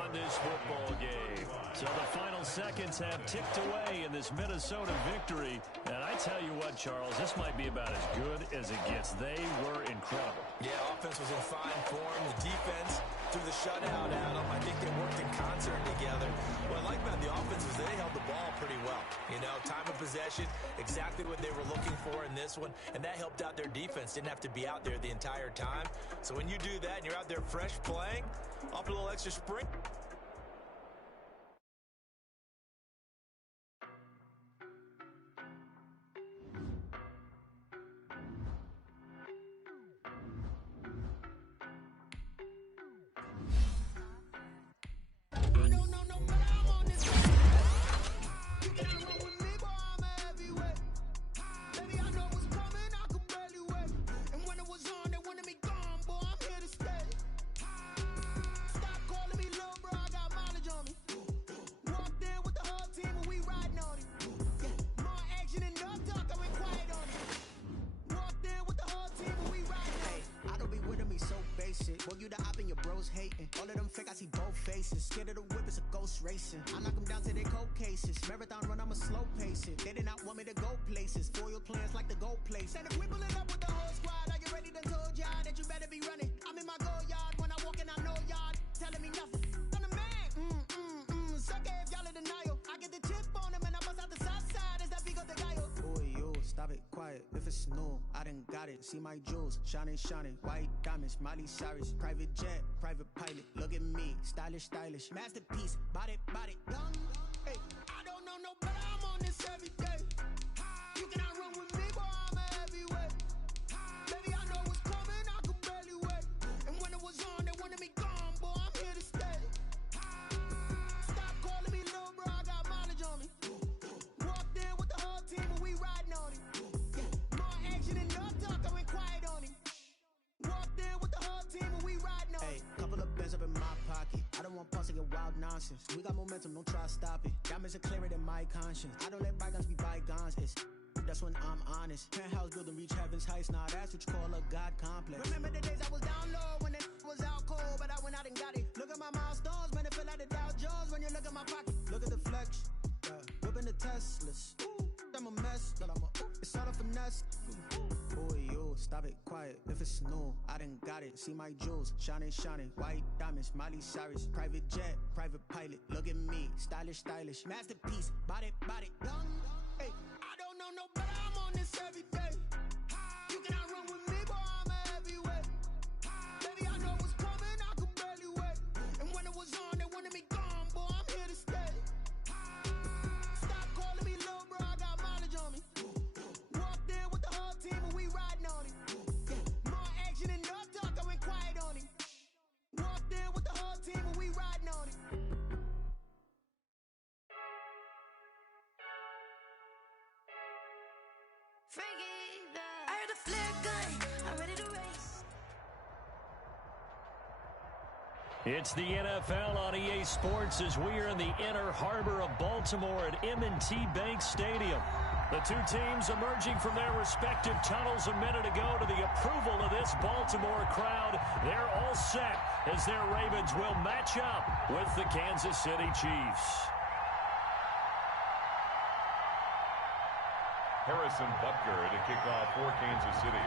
on this football game. So the final seconds have ticked away in this Minnesota victory. And I tell you what, Charles, this might be about as good as it gets. They were incredible. Yeah, offense was in fine form. The defense through the shutout, Adam. I think they worked in concert together. What I like about the offense is they held the ball pretty well. You know, time of possession, exactly what they were looking for in this one, and that helped out their defense. Didn't have to be out there the entire time. So when you do that and you're out there fresh playing, off a little extra spring. Well, you the op and your bros hating. All of them fake, I see both faces. Scared of the whip, it's a ghost racing. I knock them down to their cold cases. Marathon run, I'm a slow pace it. They did not want me to go places. Foil plans like the gold place. And if we pulling up with the whole squad, I get ready to told y'all that you better be running. I'm in my go yard. When I walk in, I know y'all telling me nothing. I'm the man. Sucker if y'all in denial. I get the chip on them and I bust out the south side. Is that big of the guy? Boy, yo, stop it, quiet. If it's new, I done got it. See my jewels, shining, shining. White diamonds, Miley Cyrus. Private jet, private pilot. Look at me, stylish, stylish. Masterpiece, body, young. Hey, I don't know no better. I'm on this every day. You cannot run with me, boy. I'm a heavyweight. Baby, I know what's coming. I could barely wait. And when it was on, they wanted me gone, boy. I'm here to stay. Stop calling me little bro. I got mileage on me. Walked in with the whole team, and we riding on it. Yeah, more action and no talk. I went quiet on it. Walked in with the whole team, and we riding on it. Hey, couple of bands up in my pocket. I don't want pause to get wild nonsense. We got momentum, don't try to stop it. Diamonds are clearer than my conscience. I don't let bygones be bygones. That's when I'm honest. Penthouse building, reach heaven's heights. Now that's what you call a God complex. Remember the days I was down low when it was out cold, but I went out and got it. Look at my milestones, man, it feel like the Dow Jones when you look at my pocket. Look at the flex, whipping the Teslas. I'm a mess, but it's all a finesse. Boy, yo, stop it, quiet. If it's new, I done got it. See my jewels, shining, shining. White diamonds, Miley Cyrus. Private jet, private pilot. Look at me, stylish, stylish. Masterpiece, body, young. Hey, I don't know no better. I'm on this every day. You cannot run with me, boy. I'm a heavyweight. Baby, I know what's coming. I could barely wait. And when it I heard the flare gun, I'm ready to race. It's the NFL on EA Sports as we are in the inner harbor of Baltimore at M&T Bank Stadium. The two teams emerging from their respective tunnels a minute ago to the approval of this Baltimore crowd. They're all set as their Ravens will match up with the Kansas City Chiefs. Harrison Butker to kick off for Kansas City.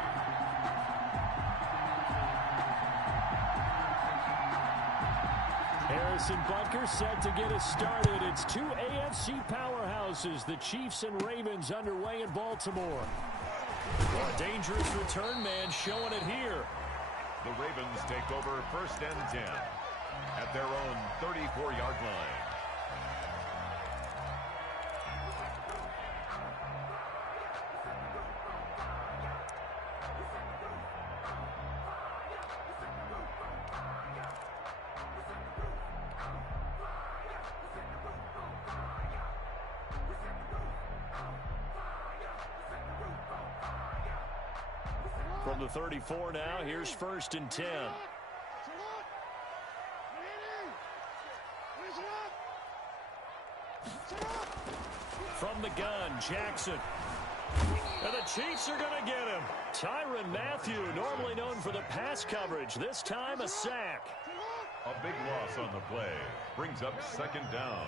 Harrison Butker set to get us started. It's two AFC powerhouses, the Chiefs and Ravens, underway in Baltimore. A dangerous return man showing it here. The Ravens take over 1st and 10 at their own 34-yard line. From the 34 now, here's 1st and 10. From the gun, Jackson. And the Chiefs are going to get him. Tyrann Mathieu, normally known for the pass coverage, this time a sack. A big loss on the play. Brings up 2nd down.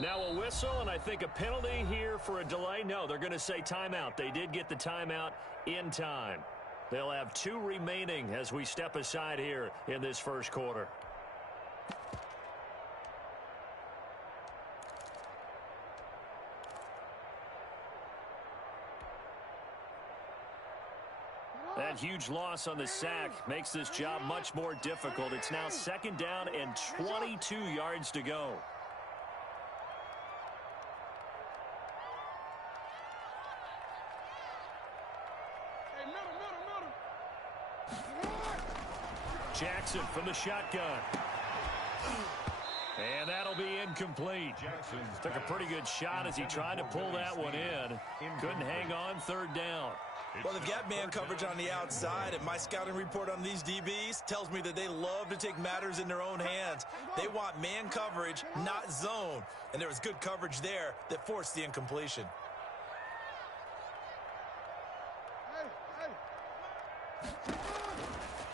Now a whistle, and I think a penalty here for a delay. No, they're going to say timeout. They did get the timeout in time. They'll have 2 remaining as we step aside here in this first quarter. That huge loss on the sack makes this job much more difficult. It's now 2nd down and 22 yards to go. Jackson from the shotgun. And that'll be incomplete. Jackson took a pretty good shot as he tried to pull that one in. Couldn't hang on 3rd down. Well, they've got man coverage on the outside, and my scouting report on these DBs tells me that they love to take matters in their own hands. They want man coverage, not zone. And there was good coverage there that forced the incompletion.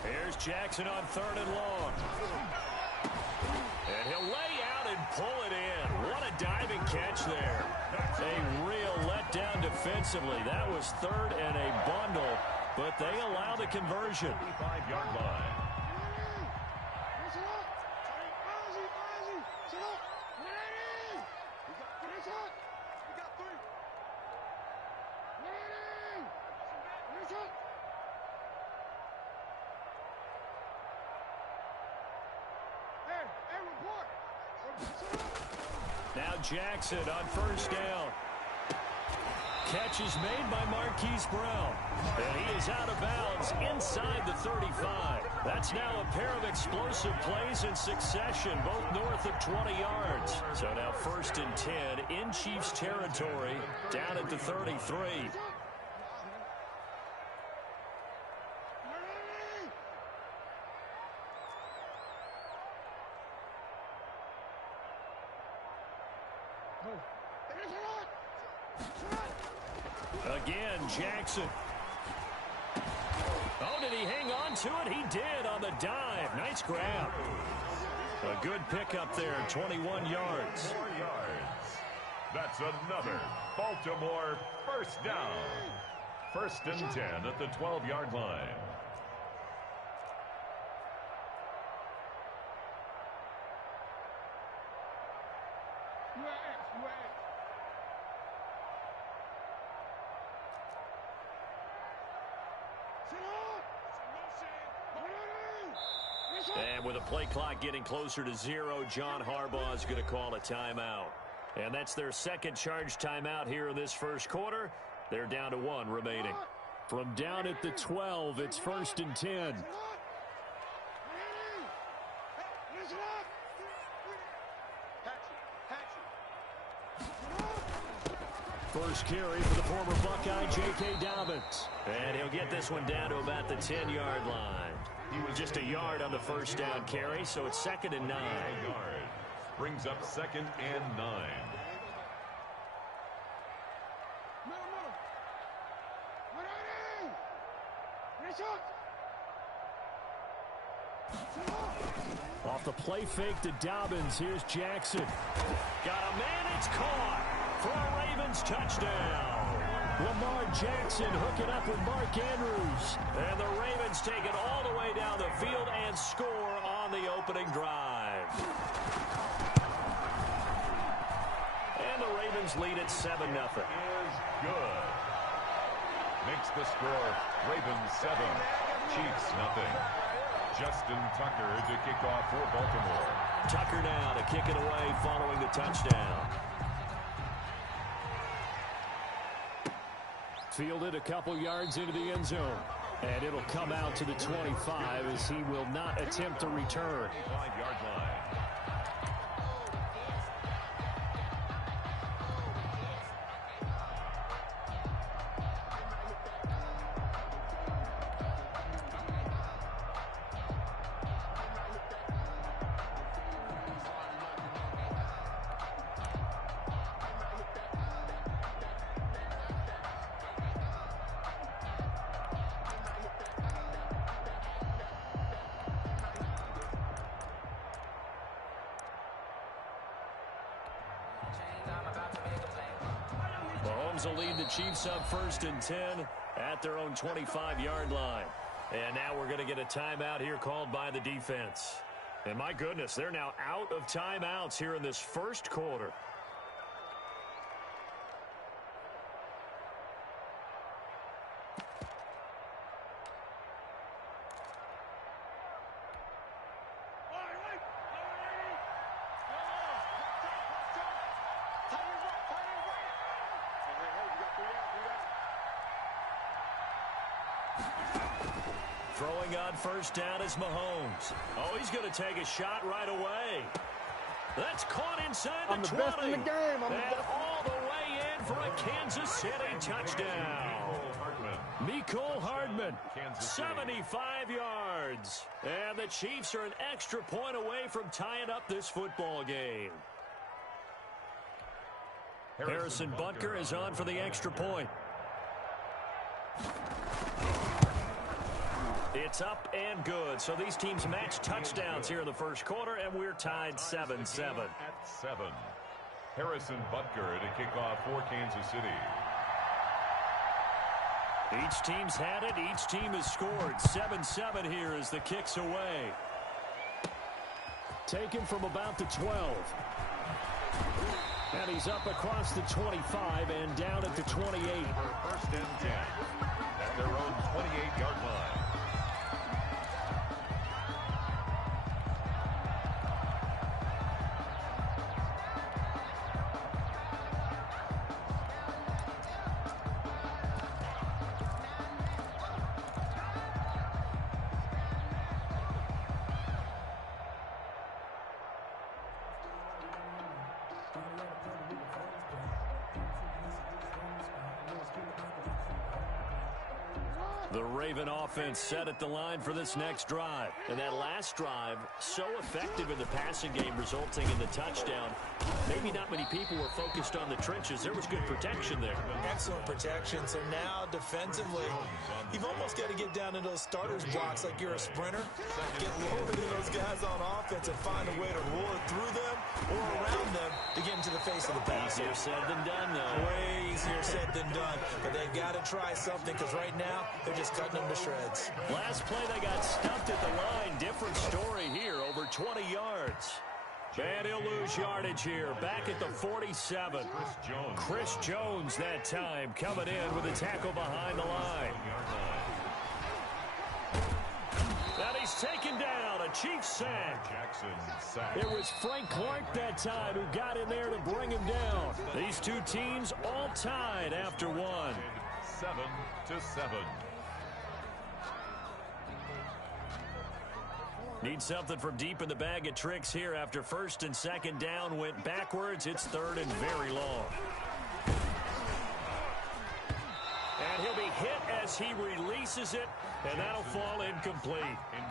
Here's Jackson on 3rd and long. And he'll lay out and pull it in. What a diving catch there. A real letdown defensively. That was 3rd and a bundle, but they allow the conversion. 5-yard line. Now Jackson on 1st down. Catch is made by Marquise Brown. And he is out of bounds inside the 35. That's now a pair of explosive plays in succession, both north of 20 yards. So now 1st and 10 in Chiefs territory, down at the 33. Again, Jackson. Oh, did he hang on to it? He did on the dive. Nice grab. A good pickup there, 21 yards. 4 yards. That's another Baltimore 1st down. 1st and 10 at the 12-yard line. And with the play clock getting closer to 0, John Harbaugh is going to call a timeout. And that's their 2nd charge timeout here in this first quarter. They're down to 1 remaining. From down at the 12, it's 1st and 10. First carry for the former Buckeye, J.K. Dobbins. And he'll get this one down to about the 10-yard line. He was just a yard on the first down carry, so it's 2nd and 9. Brings up 2nd and 9. Off the play fake to Dobbins, here's Jackson. Got a man, it's caught for a Ravens touchdown. Lamar Jackson hooking up with Mark Andrews. And the Ravens take it all the way down the field and score on the opening drive. And the Ravens lead at 7-0. Is good. Makes the score Ravens 7, Chiefs 0. Justin Tucker to kick off for Baltimore. Tucker now to kick it away following the touchdown. Fielded a couple yards into the end zone. And it'll come out to the 25 as he will not attempt to return. 5-yard line. Mahomes will lead the Chiefs up 1st and 10 at their own 25-yard line. And now we're going to get a timeout here called by the defense. And my goodness, they're now out of timeouts here in this first quarter. Throwing on first down is Mahomes. Oh, he's going to take a shot right away. That's caught inside the 20. Best in the game. And all the way in for a Kansas City touchdown. Mecole Hardman, 75 yards. And the Chiefs are an extra point away from tying up this football game. Harrison Butker is on for the extra point. It's up and good. So these teams match touchdowns here in the first quarter, and we're tied 7-7. At 7. Harrison Butker to kick off for Kansas City. Each team's had it. Each team has scored. 7-7 here as the kick's away. Taken from about the 12. And he's up across the 25 and down at the 28. 1st and 10 at their own 28-yard line. The Raven offense set at the line for this next drive. And that last drive, so effective in the passing game, resulting in the touchdown. Maybe not many people were focused on the trenches. There was good protection there. Excellent protection. So now defensively, you've almost got to get down into those starters blocks like you're a sprinter. Get lower than those guys on offense and find a way to roll it through them or around them to get into the face of the pass. Easier said than done, though. Way easier said than done. But they've got to try something because right now they're just cutting them to shreds. Last play, they got stuffed at the line. Different story here, over 20 yards. And he'll lose yardage here, back at the 47. Chris Jones that time coming in with a tackle behind the line. And he's taken down, a Chiefs sack. It was Frank Clark that time who got in there to bring him down. These two teams all tied after one. 7-7. Need something from deep in the bag of tricks here after first and second down went backwards. It's third and very long. And he'll be hit as he releases it, and that'll fall incomplete.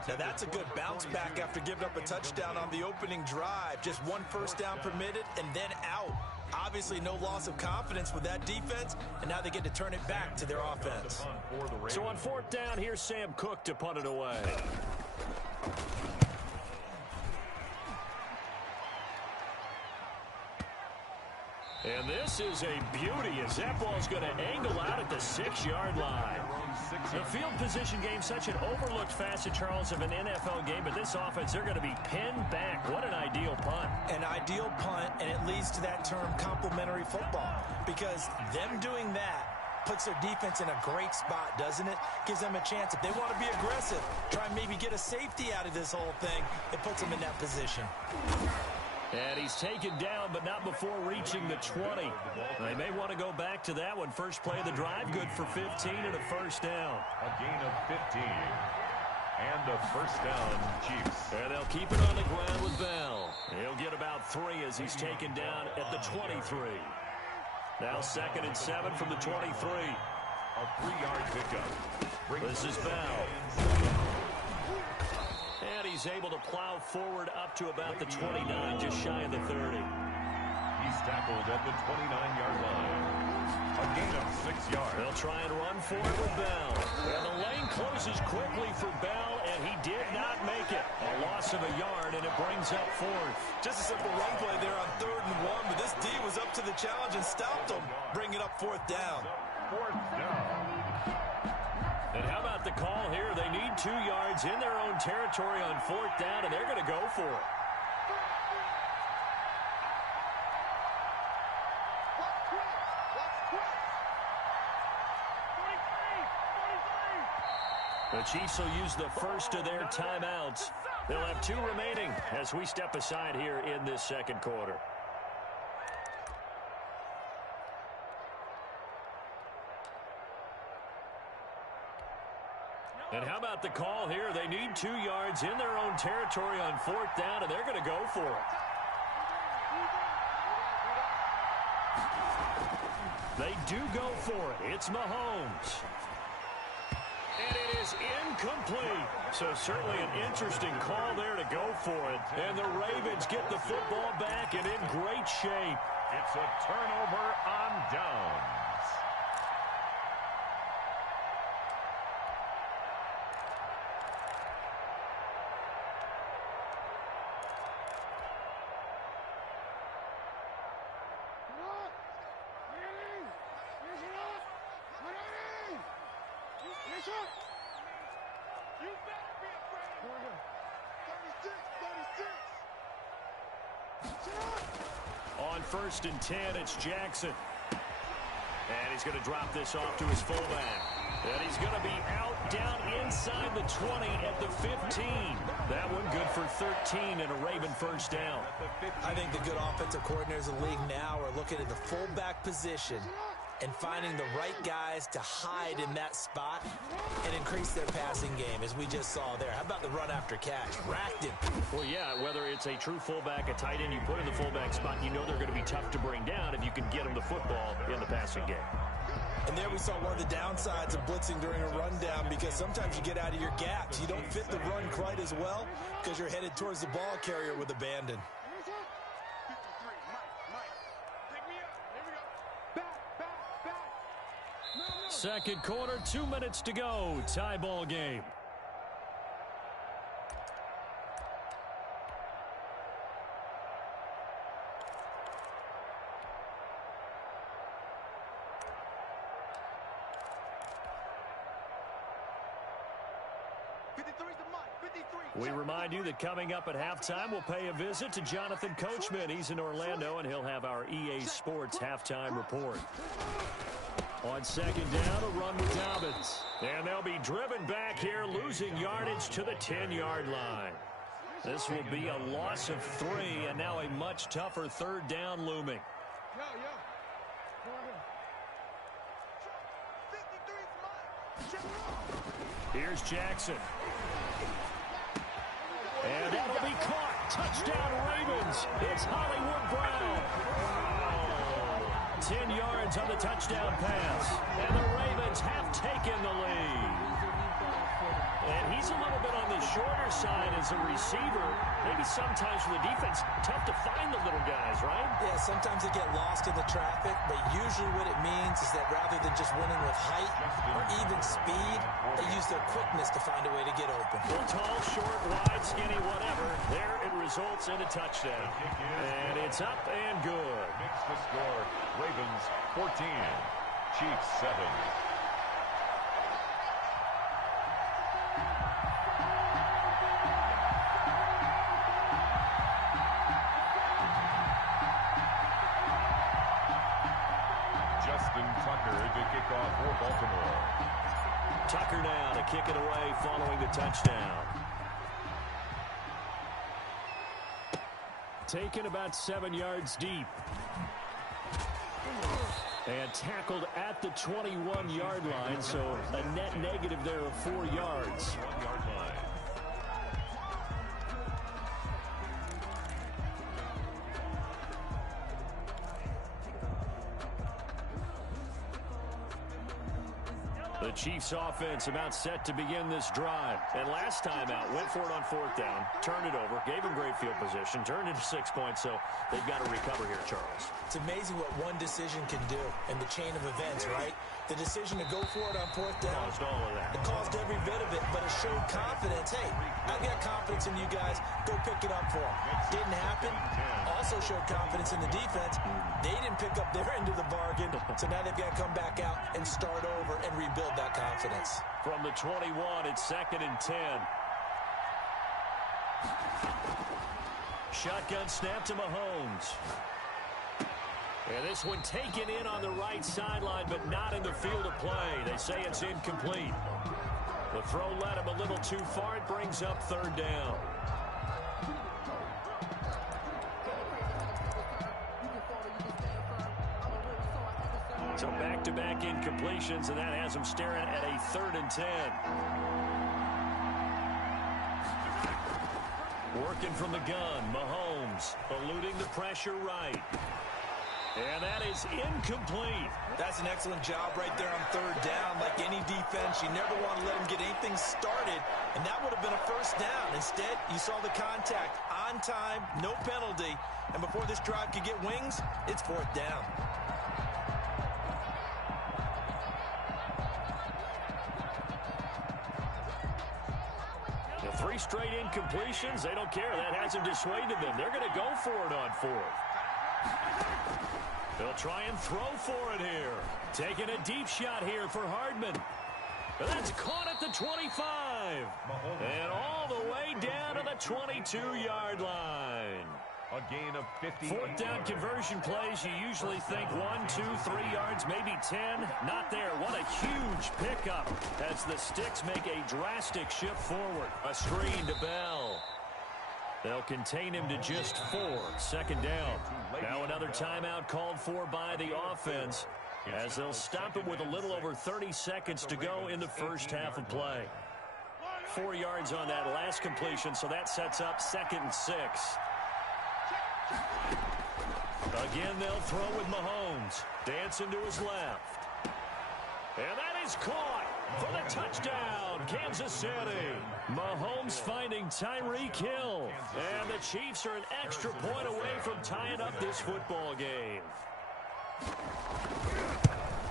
Now that's a good bounce back after giving up a touchdown on the opening drive. Just one first down permitted and then out. Obviously no loss of confidence with that defense, and now they get to turn it back to their offense. So on fourth down, here's Sam Cook to punt it away. And this is a beauty as that ball's going to angle out at the 6-yard line. The field position game, such an overlooked facet, Charles, of an NFL game, but this offense, they're going to be pinned back. What an ideal punt. An ideal punt, and it leads to that term complementary football, because them doing that puts their defense in a great spot, doesn't it? Gives them a chance. If they want to be aggressive, try and maybe get a safety out of this whole thing, it puts them in that position. And he's taken down, but not before reaching the 20. They may want to go back to that one. First play of the drive, good for 15 and a first down. A gain of 15 and a first down, Chiefs. And they'll keep it on the ground with Bell. He'll get about 3 as he's taken down at the 23. Now second and 7 from the 23. A 3-yard pickup. This is Bell. And he's able to plow forward up to about the 29, just shy of the 30. He's tackled at the 29-yard line. A gain of 6 yards. They'll try and run for it with Bell. And the lane closes quickly for Bell, and he did not make it. A loss of a yard, and it brings up fourth. Just a simple run play there on 3rd and 1, but this D was up to the challenge and stopped him, bringing up 4th down. 4th down. And how about the call here? They need 2 yards in their own territory on 4th down, and they're going to go for it. The Chiefs will use the first of their timeouts. They'll have 2 remaining as we step aside here in this second quarter. And how about the call here? They need 2 yards in their own territory on 4th down, and they're going to go for it. They do go for it. It's Mahomes. And it is incomplete. So certainly an interesting call there to go for it. And the Ravens get the football back and in great shape. It's a turnover on downs. On 1st and 10, it's Jackson. And he's going to drop this off to his fullback. And he's going to be out down inside the 20 at the 15. That one good for 13 and a Raven first down. I think the good offensive coordinators in the league now are looking at the fullback position and finding the right guys to hide in that spot and increase their passing game, as we just saw there. How about the run after catch? Racked him. Well, yeah, whether it's a true fullback, a tight end, you put in the fullback spot, you know they're going to be tough to bring down if you can get them the football in the passing game. And there we saw one of the downsides of blitzing during a rundown, because sometimes you get out of your gaps. You don't fit the run quite as well because you're headed towards the ball carrier with abandon. Second quarter, 2 minutes to go. Tie ball game. We remind you that coming up at halftime, we'll pay a visit to Jonathan Coachman. He's in Orlando, and he'll have our EA Sports halftime report. On second down, a run with Dobbins. And they'll be driven back here, losing yardage to the 10-yard line. This will be a loss of 3, and now a much tougher 3rd down looming. Here's Jackson. And that'll be caught. Touchdown Ravens. It's Hollywood Brown. 10 yards on the touchdown pass. And the Ravens have taken the lead. And he's a little bit on the shorter side as a receiver. Maybe sometimes for the defense, tough to find the little guys, right? Yeah, sometimes they get lost in the traffic, but usually what it means is that rather than just winning with height or even speed, they use their quickness to find a way to get open. Well, tall, short, wide, skinny, whatever. There it results in a touchdown. And it's up and good. Makes the score. Ravens 14, Chiefs 7. Tucker to kick off for Baltimore. Tucker now to kick it away following the touchdown. Taken about 7 yards deep. And tackled at the 21-yard line, so a net negative there of 4 yards. 1 yard line. The Chiefs offense about set to begin this drive. And last time out, went for it on 4th down, turned it over, gave them great field position, turned it to 6 points, so they've got to recover here, Charles. It's amazing what one decision can do in the chain of events, right? The decision to go for it on 4th down. Caused all of that. It caused every bit of it, but it showed confidence. Hey, I've got confidence in you guys. Go pick it up for them. Didn't happen. Also showed confidence in the defense. They didn't pick up their end of the bargain, so now they've got to come back out and start over and rebuild that confidence. From the 21, it's 2nd and 10. Shotgun snap to Mahomes. And this one taken in on the right sideline, but not in the field of play. They say it's incomplete. The throw led him a little too far. It brings up 3rd down. So back-to-back incompletions, and that has him staring at a 3rd and 10. Working from the gun, Mahomes eluding the pressure right. And that is incomplete. That's an excellent job right there on 3rd down. Like any defense, you never want to let them get anything started, and that would have been a 1st down. Instead, you saw the contact on time, no penalty, and before this drive could get wings, it's 4th down. The 3 straight incompletions, they don't care. That hasn't dissuaded them. They're going to go for it on 4th. They'll try and throw for it here. Taking a deep shot here for Hardman. That's caught at the 25. And all the way down to the 22-yard line. A gain of 50. 4th down conversion plays, you usually think 1, 2, 3 yards, maybe 10. Not there. What a huge pickup as the Sticks make a drastic shift forward. A screen to Bell. They'll contain him to just 4. 2nd down. Now another timeout called for by the offense as they'll stop it with a little over 30 seconds to go in the first half of play. 4 yards on that last completion, so that sets up 2nd and 6. Again, they'll throw with Mahomes. Dancing to his left. And that is caught for the touchdown, Kansas City. Mahomes finding Tyreek Hill. And the Chiefs are an extra point away from tying up this football game.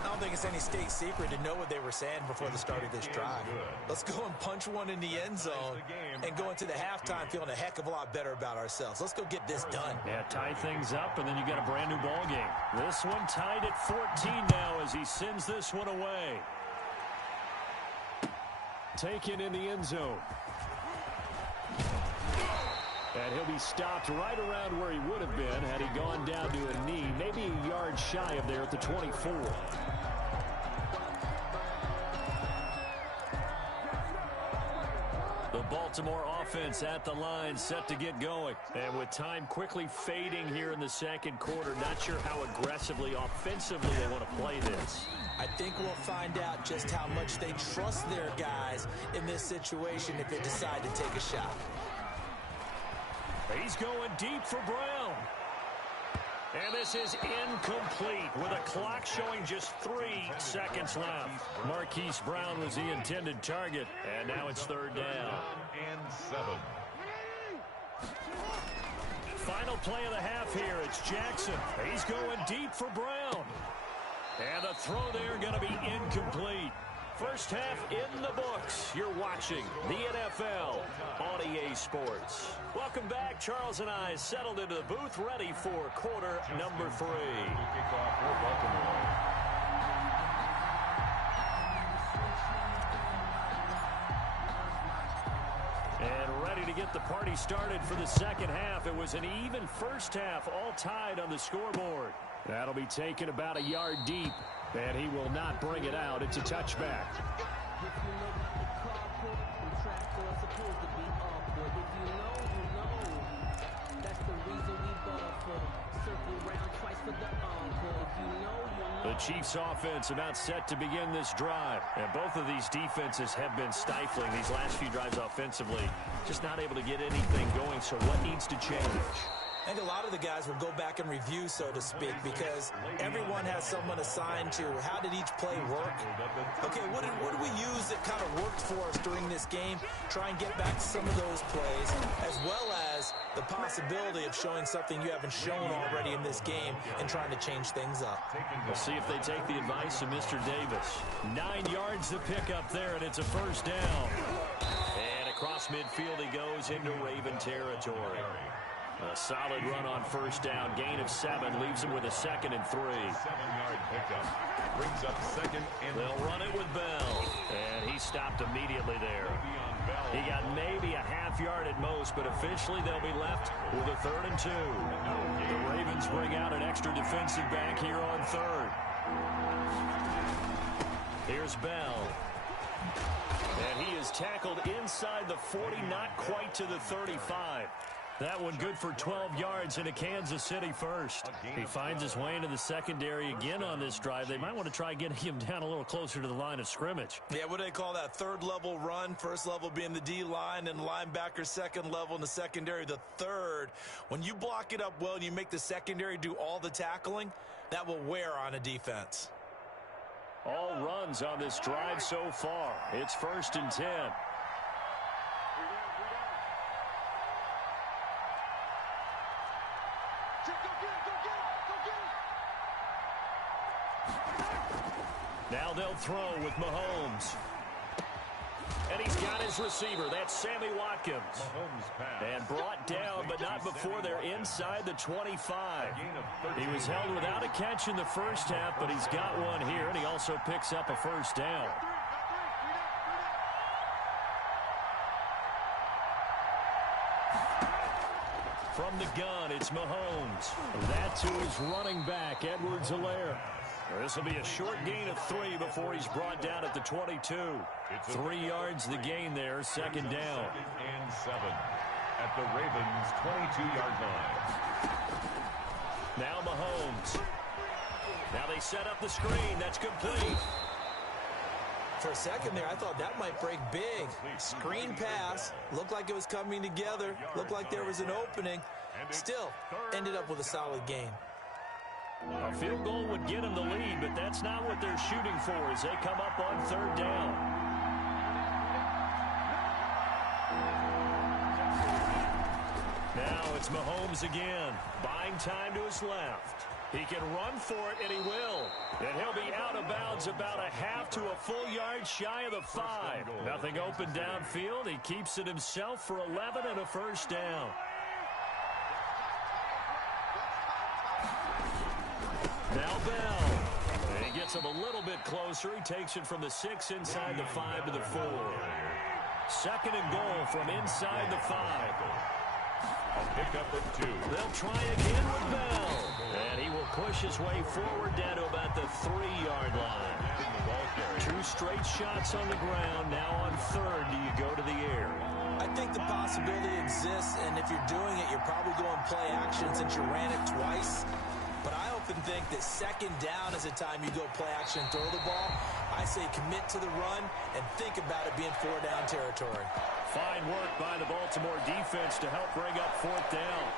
I don't think it's any state secret to know what they were saying before the start of this drive. Let's go and punch one in the end zone and go into the halftime feeling a heck of a lot better about ourselves. Let's go get this done. Yeah, tie things up, and then you got a brand new ball game. This one tied at 14 now as he sends this one away. Taken in the end zone. And he'll be stopped right around where he would have been had he gone down to a knee, maybe a yard shy of there at the 24. The Baltimore offense at the line, set to get going. And with time quickly fading here in the second quarter, not sure how aggressively, offensively they want to play this. I think we'll find out just how much they trust their guys in this situation if they decide to take a shot. He's going deep for Brown. And this is incomplete with a clock showing just 3 seconds left. Marquise Brown was the intended target, and now it's third down. And 7. Final play of the half here. It's Jackson. He's going deep for Brown. And the throw there going to be incomplete. First half in the books. You're watching the NFL on EA Sports. Welcome back. Charles and I settled into the booth, ready for quarter number 3. Kickoff for Baltimore. And ready to get the party started for the second half. It was an even first half, all tied on the scoreboard. That'll be taken about a yard deep, and he will not bring it out. It's a touchback. The Chiefs offense about set to begin this drive. And both of these defenses have been stifling these last few drives offensively. Just not able to get anything going, so what needs to change? I think a lot of the guys will go back and review, so to speak, because everyone has someone assigned to how did each play work. Okay, what did we use that kind of worked for us during this game? Try and get back to some of those plays, as well as the possibility of showing something you haven't shown already in this game and trying to change things up. We'll see if they take the advice of Mr. Davis. 9 yards to pick up there, and it's a first down. And across midfield he goes into Raven territory. A solid run on first down. Gain of 7 leaves him with a 2nd and 3. 7-yard pickup. Brings up 2nd and They'll run it with Bell. And he stopped immediately there. He got maybe a half yard at most, but officially they'll be left with a 3rd and 2. The Ravens bring out an extra defensive back here on 3rd. Here's Bell. And he is tackled inside the 40, not quite to the 35. That one good for 12 yards into Kansas City first. He finds his way into the secondary again on this drive. They might want to try getting him down a little closer to the line of scrimmage. Yeah, what do they call that? 3rd level run. 1st level being the D-line and linebacker, 2nd level in the secondary, the 3rd. When you block it up well and you make the secondary do all the tackling, that will wear on a defense. All runs on this drive so far. It's 1st and 10. Now they'll throw with Mahomes. And he's got his receiver. That's Sammy Watkins. And brought down, but not before they're inside the 25. He was held without a catch in the first half, but he's got one here, and he also picks up a first down. From the gun, it's Mahomes. That's to his running back, Edwards-Helaire. This will be a short gain of 3 before he's brought down at the 22. 3 yards the gain there, 2nd down. 2nd and 7 at the Ravens' 22-yard line. Now Mahomes. Now they set up the screen. That's complete. For a second there, I thought that might break big. Screen pass. Looked like it was coming together. Looked like there was an opening. Still, ended up with a solid game. A field goal would get them the lead, but that's not what they're shooting for as they come up on 3rd down. Now it's Mahomes again, buying time to his left. He can run for it, and he will. And he'll be out of bounds about a half to a full yard shy of the 5. Nothing open downfield. He keeps it himself for 11 and a first down. Now Bell. And he gets him a little bit closer. He takes it from the 6 inside the 5 to the 4. 2nd and goal from inside the 5. Pick up at 2. They'll try again with Bell. And he will push his way forward down to about the 3-yard line. 2 straight shots on the ground. Now on 3rd, do you go to the air? I think the possibility exists, and if you're doing it, you're probably going play action since you ran it twice. But I often think that second down is the time you go play action and throw the ball. I say commit to the run and think about it being 4-down territory. Fine work by the Baltimore defense to help bring up fourth down.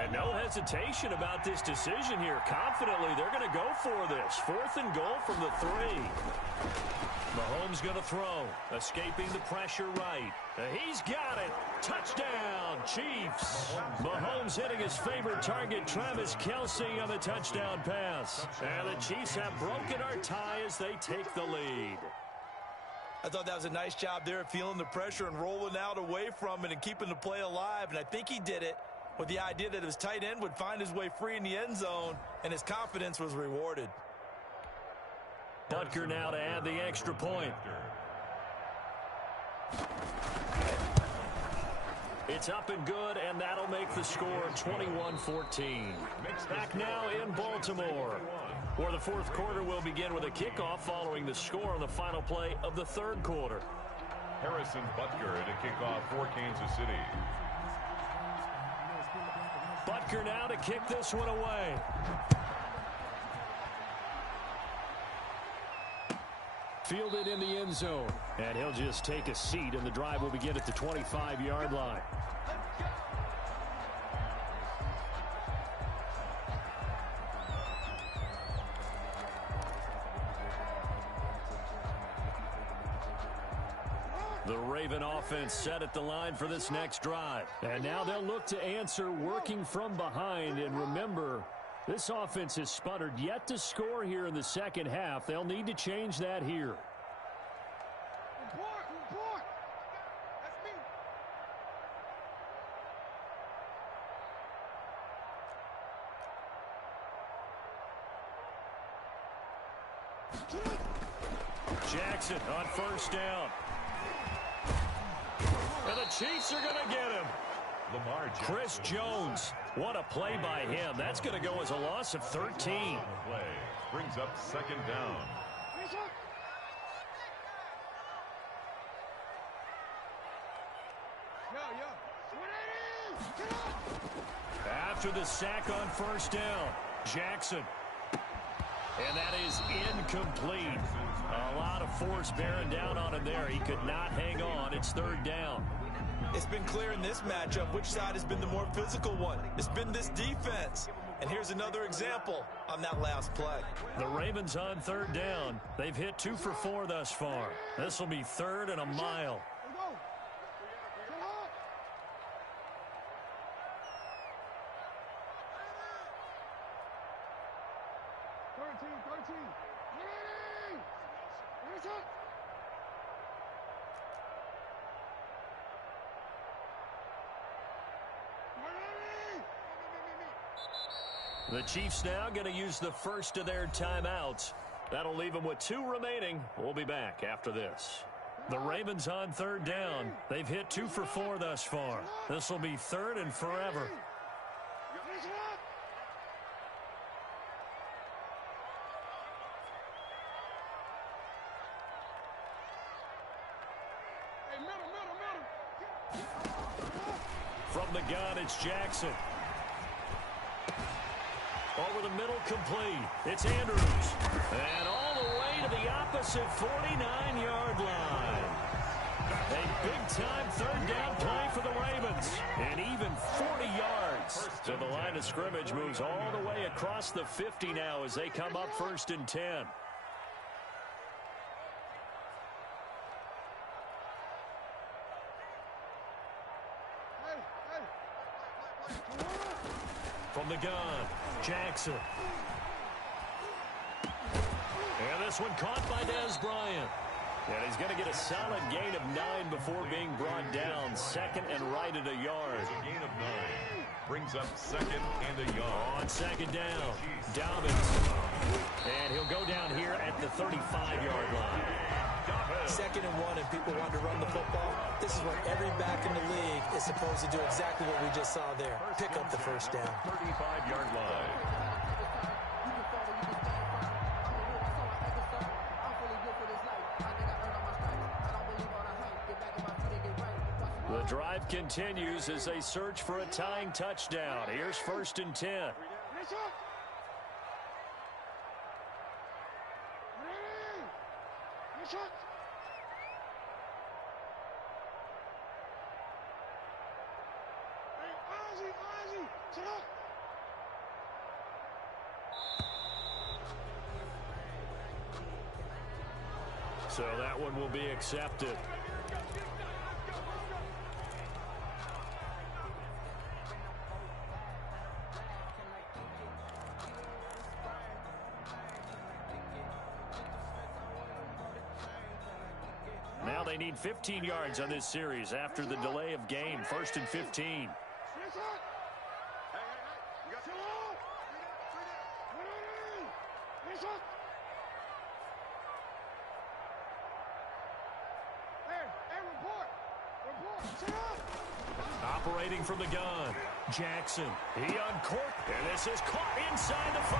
And no hesitation about this decision here. Confidently, they're going to go for this. 4th and goal from the 3. Mahomes going to throw. Escaping the pressure right. He's got it. Touchdown, Chiefs. Mahomes hitting his favorite target, Travis Kelce, on the touchdown pass. And the Chiefs have broken our tie as they take the lead. I thought that was a nice job there of feeling the pressure and rolling out away from it and keeping the play alive. And I think he did it with the idea that his tight end would find his way free in the end zone, and his confidence was rewarded. Butker now to add the extra point. It's up and good, and that'll make the score 21-14. Back now in Baltimore, where the fourth quarter will begin with a kickoff following the score on the final play of the third quarter. Harrison Butker to kick off for Kansas City. Butker now to kick this one away. Fielded in the end zone. And he'll just take a seat, and the drive will begin at the 25-yard line. The Raven offense set at the line for this next drive. And now they'll look to answer working from behind. And remember, this offense has sputtered yet to score here in the second half. They'll need to change that here. Jackson on first down. And the Chiefs are going to get him. Lamar Jackson. Chris Jones. What a play by him. That's going to go as a loss of 13. Play brings up second down. After the sack on first down, Jackson. And that is incomplete. A lot of force bearing down on him there. He could not hang on. It's third down. It's been clear in this matchup which side has been the more physical one. It's been this defense. And here's another example on that last play. The Ravens on third down. They've hit 2 for 4 thus far. This will be third and a mile. The Chiefs now going to use the first of their timeouts. That'll leave them with 2 remaining. We'll be back after this. The Ravens on third down. They've hit 2 for 4 thus far. This will be third and forever. From the gun, it's Jackson. Over the middle, complete. It's Andrews. And all the way to the opposite 49-yard line. A big-time third down play for the Ravens. And even 40 yards. So the line of scrimmage moves all the way across the 50 now as they come up first and 10. From the gun, Jackson. And this one caught by Dez Bryant. And he's going to get a solid gain of 9 before being brought down. Second and right at a yard. A gain of 9 brings up second and a yard. On second down, Dobbins. And he'll go down here at the 35-yard line. 2nd and 1 and people want to run the football. This is when every back in the league is supposed to do exactly what we just saw there. Pick up the first down. 35-yard line. The drive continues as they search for a tying touchdown. Here's 1st and 10. So that one will be accepted. Now they need 15 yards on this series after the delay of game. 1st and 15. Operating from the gun, Jackson. He uncorked, and this is caught inside the 5.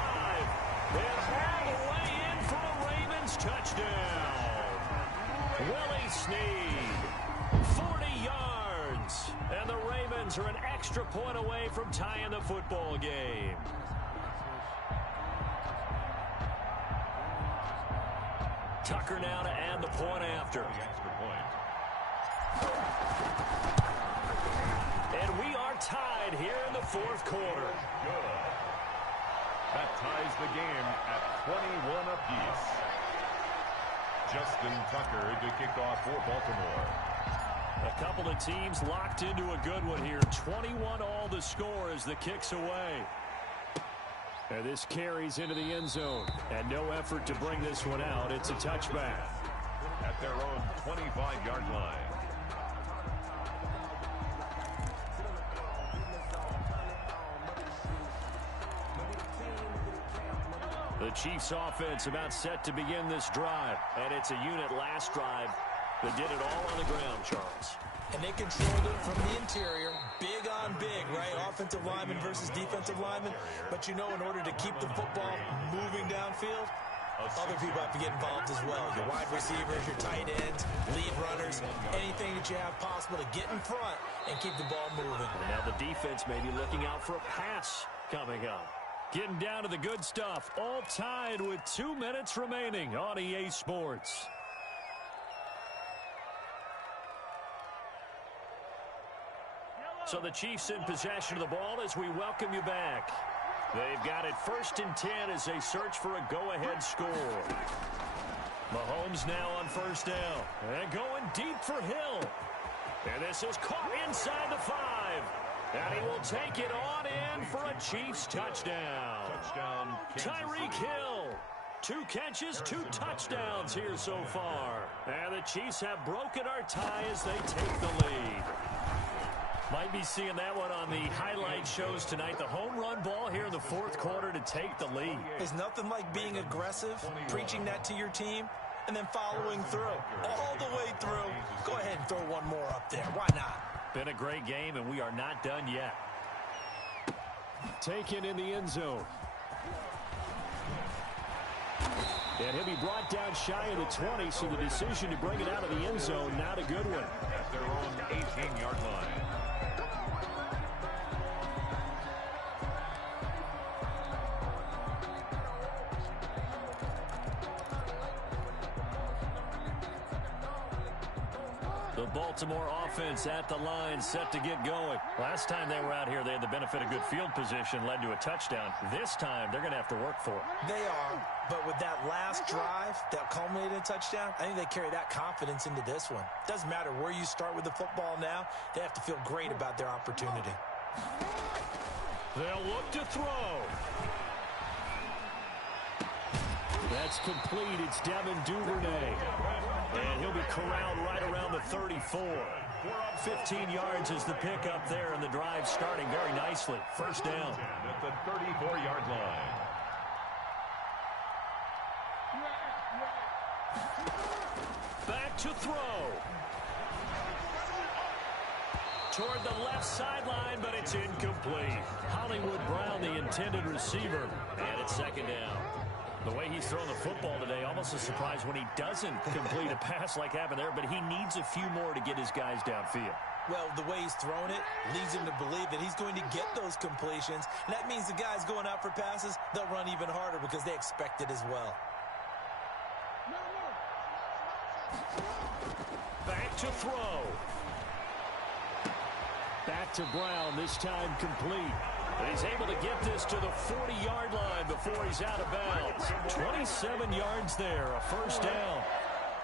And all the way in for a Ravens touchdown. Willie Snead, 40 yards. And the Ravens are an extra point away from tying the football game. Tucker now to add the point after. Extra point. And we are tied here in the 4th quarter. Good. That ties the game at 21 apiece. Justin Tucker to kick off for Baltimore. A couple of teams locked into a good one here. 21 all the score as the kick's away. And this carries into the end zone. And no effort to bring this one out. It's a touchback. At their own 25-yard line. The Chiefs offense about set to begin this drive. And it's a unit last drive that did it all on the ground, Charles. And they controlled it from the interior. Big on big, right? Offensive lineman versus defensive lineman. But you know, in order to keep the football moving downfield, other people have to get involved as well. Your wide receivers, your tight ends, lead runners, anything that you have possible to get in front and keep the ball moving. And now the defense may be looking out for a pass coming up. Getting down to the good stuff. All tied with 2 minutes remaining on EA Sports. So the Chiefs in possession of the ball as we welcome you back. They've got it 1st and 10 as they search for a go-ahead score. Mahomes now on 1st down. And going deep for Hill. And this is caught inside the 5. And he will take it on in for a Chiefs touchdown. Touchdown, Tyreek Hill. 2 catches, 2 touchdowns here so far. And the Chiefs have broken our tie as they take the lead. Might be seeing that one on the highlight shows tonight. The home run ball here in the 4th quarter to take the lead. There's nothing like being aggressive, preaching that to your team, and then following through. All the way through. Go ahead and throw one more up there. Why not? Been a great game, and we are not done yet. Taken in the end zone. And he'll be brought down shy of the 20, so the decision to bring it out of the end zone, not a good one. At their own 18-yard line. The Baltimore offense at the line, set to get going. Last time they were out here, they had the benefit of good field position, led to a touchdown. This time, they're going to have to work for it. They are, but with that last drive that culminated in a touchdown, I think they carry that confidence into this one. Doesn't matter where you start with the football now, they have to feel great about their opportunity. They'll look to throw. That's complete. It's Devin Duvernay. And he'll be corralled right around the 34. 15 yards is the pickup there, and the drive starting very nicely. 1st down. At the 34-yard line. back to throw. Toward the left sideline, but it's incomplete. Hollywood Brown, the intended receiver, and it's second down. The way he's thrown the football today, almost a surprise when he doesn't complete a pass like happened there, but he needs a few more to get his guys downfield. Well, the way he's thrown it leads him to believe that he's going to get those completions. And that means the guys going out for passes, they'll run even harder because they expect it as well. Back to throw. Back to Brown, this time complete. But he's able to get this to the 40-yard line before he's out of bounds. 27 yards there, a first down.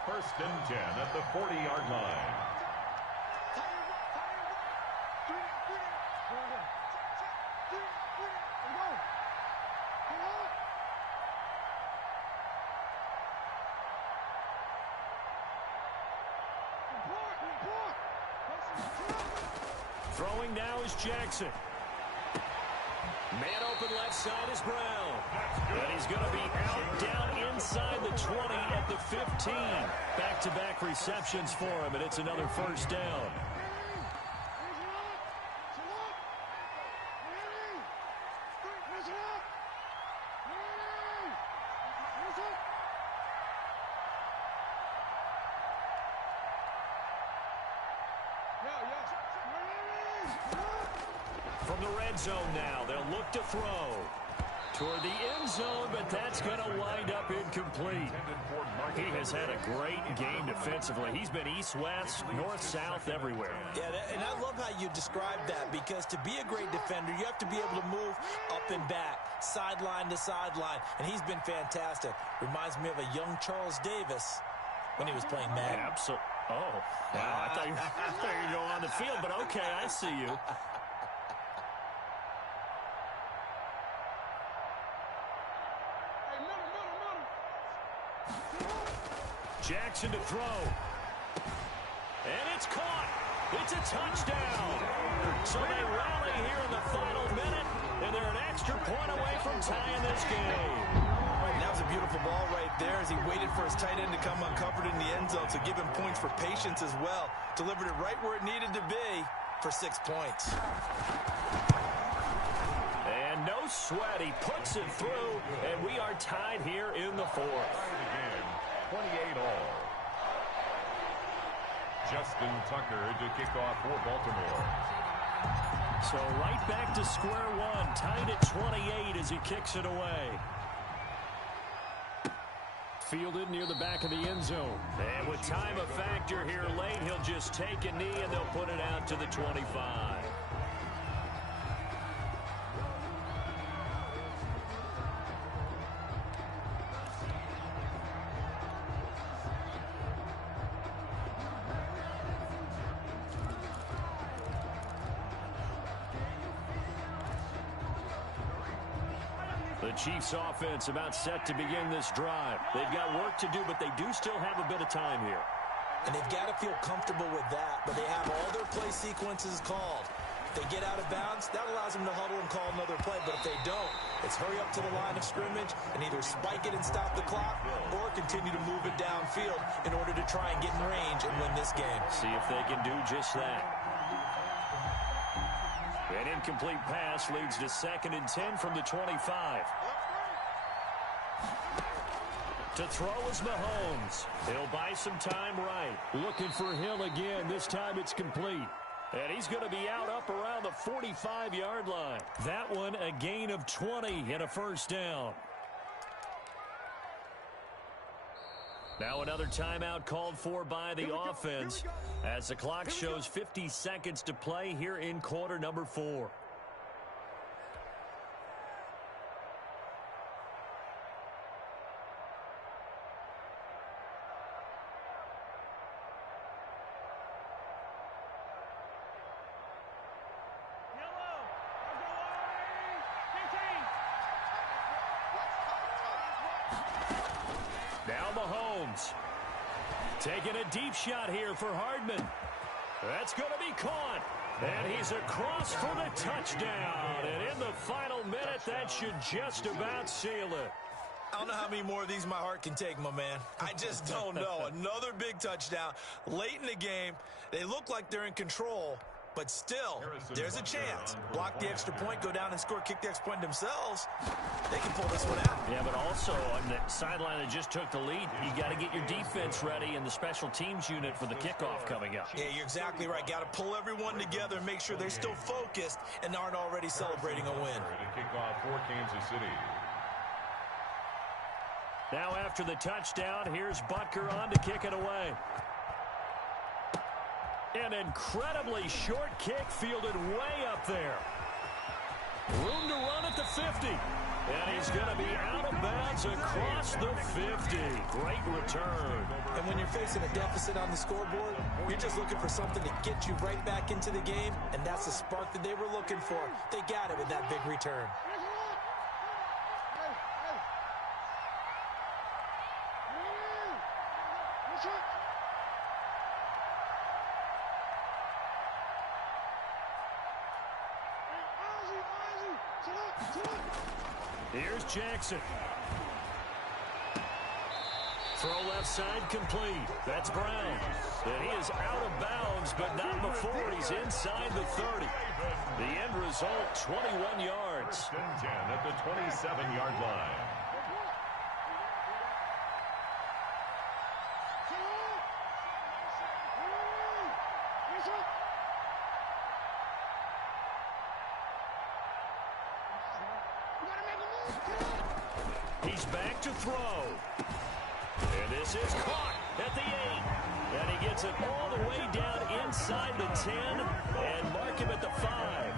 First and 10 at the 40-yard line. Throwing now is Jackson. Man open left side is Brown. And he's going to be out down inside the 20 at the 15. Back-to-back receptions for him, and it's another first down. From the red zone now, they'll look to throw toward the end zone, but that's going to wind up incomplete. He has had a great game defensively. He's been east-west, north-south, everywhere. Yeah, and I love how you describe that, because to be a great defender, you have to be able to move up and back, sideline to sideline, and he's been fantastic. Reminds me of a young Charles Davis when he was playing Madden. Absolutely. Oh, wow. I thought you were going on the field, but okay, I see you. Jackson to throw. And it's caught. It's a touchdown. So they rally here in the final minute, and they're an extra point away from tying this game. That was a beautiful ball right there as he waited for his tight end to come uncovered in the end zone, so give him points for patience as well. Delivered it right where it needed to be for 6 points. And no sweat. He puts it through, and we are tied here in the fourth. 28 all. Justin Tucker to kick off for Baltimore. So right back to square one, tied at 28 as he kicks it away. Fielded near the back of the end zone. And with time a factor here late, he'll just take a knee and they'll put it out to the 25. The Chiefs offense about set to begin this drive. They've got work to do, but they do still have a bit of time here. And they've got to feel comfortable with that, but they have all their play sequences called. If they get out of bounds, that allows them to huddle and call another play, but if they don't, it's hurry up to the line of scrimmage and either spike it and stop the clock or continue to move it downfield in order to try and get in range and win this game. See if they can do just that. An incomplete pass leads to 2nd and 10 from the 25. To throw is Mahomes. He'll buy some time right. Looking for Hill again. This time it's complete. And he's going to be out up around the 45-yard line. That one a gain of 20 and a first down. Now another timeout called for by the offense as the clock shows 50 seconds to play here in quarter number 4. Now Mahomes taking a deep shot here for Hardman. That's going to be caught. And he's across for the touchdown. And in the final minute, that should just about seal it. I don't know how many more of these my heart can take, my man. I just don't know. Another big touchdown late in the game. They look like they're in control, but still, there's a chance. Block the extra point, go down and score, kick the extra point themselves. They can pull this one out. Yeah, but also on the sideline that just took the lead, you got to get your defense ready and the special teams unit for the kickoff coming up. Yeah, you're exactly right. Got to pull everyone together and make sure they're still focused and aren't already celebrating a win. To kick off for Kansas City. Now after the touchdown, here's Butker on to kick it away. An incredibly short kick fielded way up there. Room to run at the 50. And he's going to be out of bounds across the 50. Great return. And when you're facing a deficit on the scoreboard, you're just looking for something to get you right back into the game, and that's the spark that they were looking for. They got it with that big return. Here's Jackson. Throw left side complete. That's Brown. And he is out of bounds, but not before he's inside the 30. The end result, 21 yards. First and 10 at the 27-yard line. He's back to throw. And this is caught at the 8. And he gets it all the way down inside the 10 and mark him at the 5.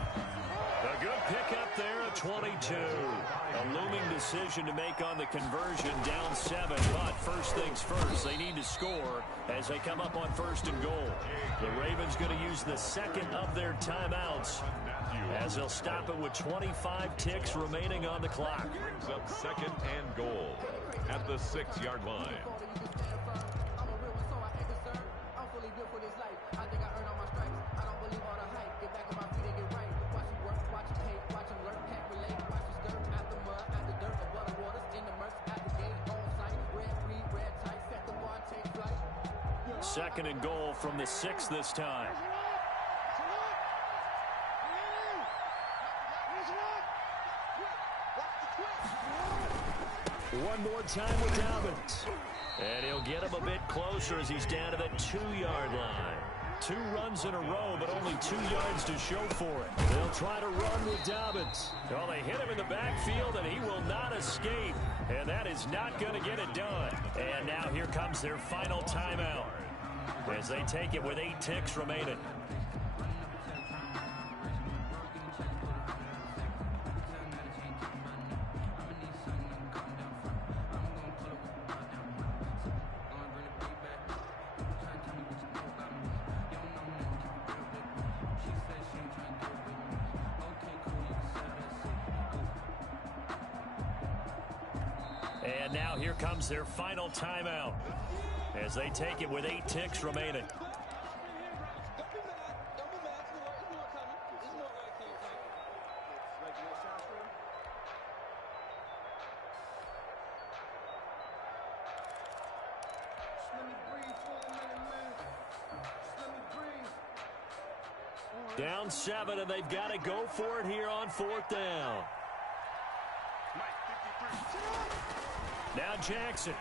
A good pickup there at 22. A looming decision to make on the conversion, down 7. But first things first, they need to score as they come up on 1st and goal. The Ravens going to use the second of their timeouts as they'll stop it with 25 ticks remaining on the clock. Brings up 2nd and goal at the 6-yard line. Second and goal from the 6 this time. One more time with Dobbins. And he'll get him a bit closer as he's down to the 2-yard line. 2 runs in a row, but only 2 yards to show for it. They'll try to run with Dobbins. Well, they hit him in the backfield, and he will not escape. And that is not going to get it done. And now here comes their final timeout as they take it with 8 ticks remaining. And now here comes their final timeout as they take it with 8 ticks remaining. Down 7, and they've got to go for it here on 4th down. Now Jackson.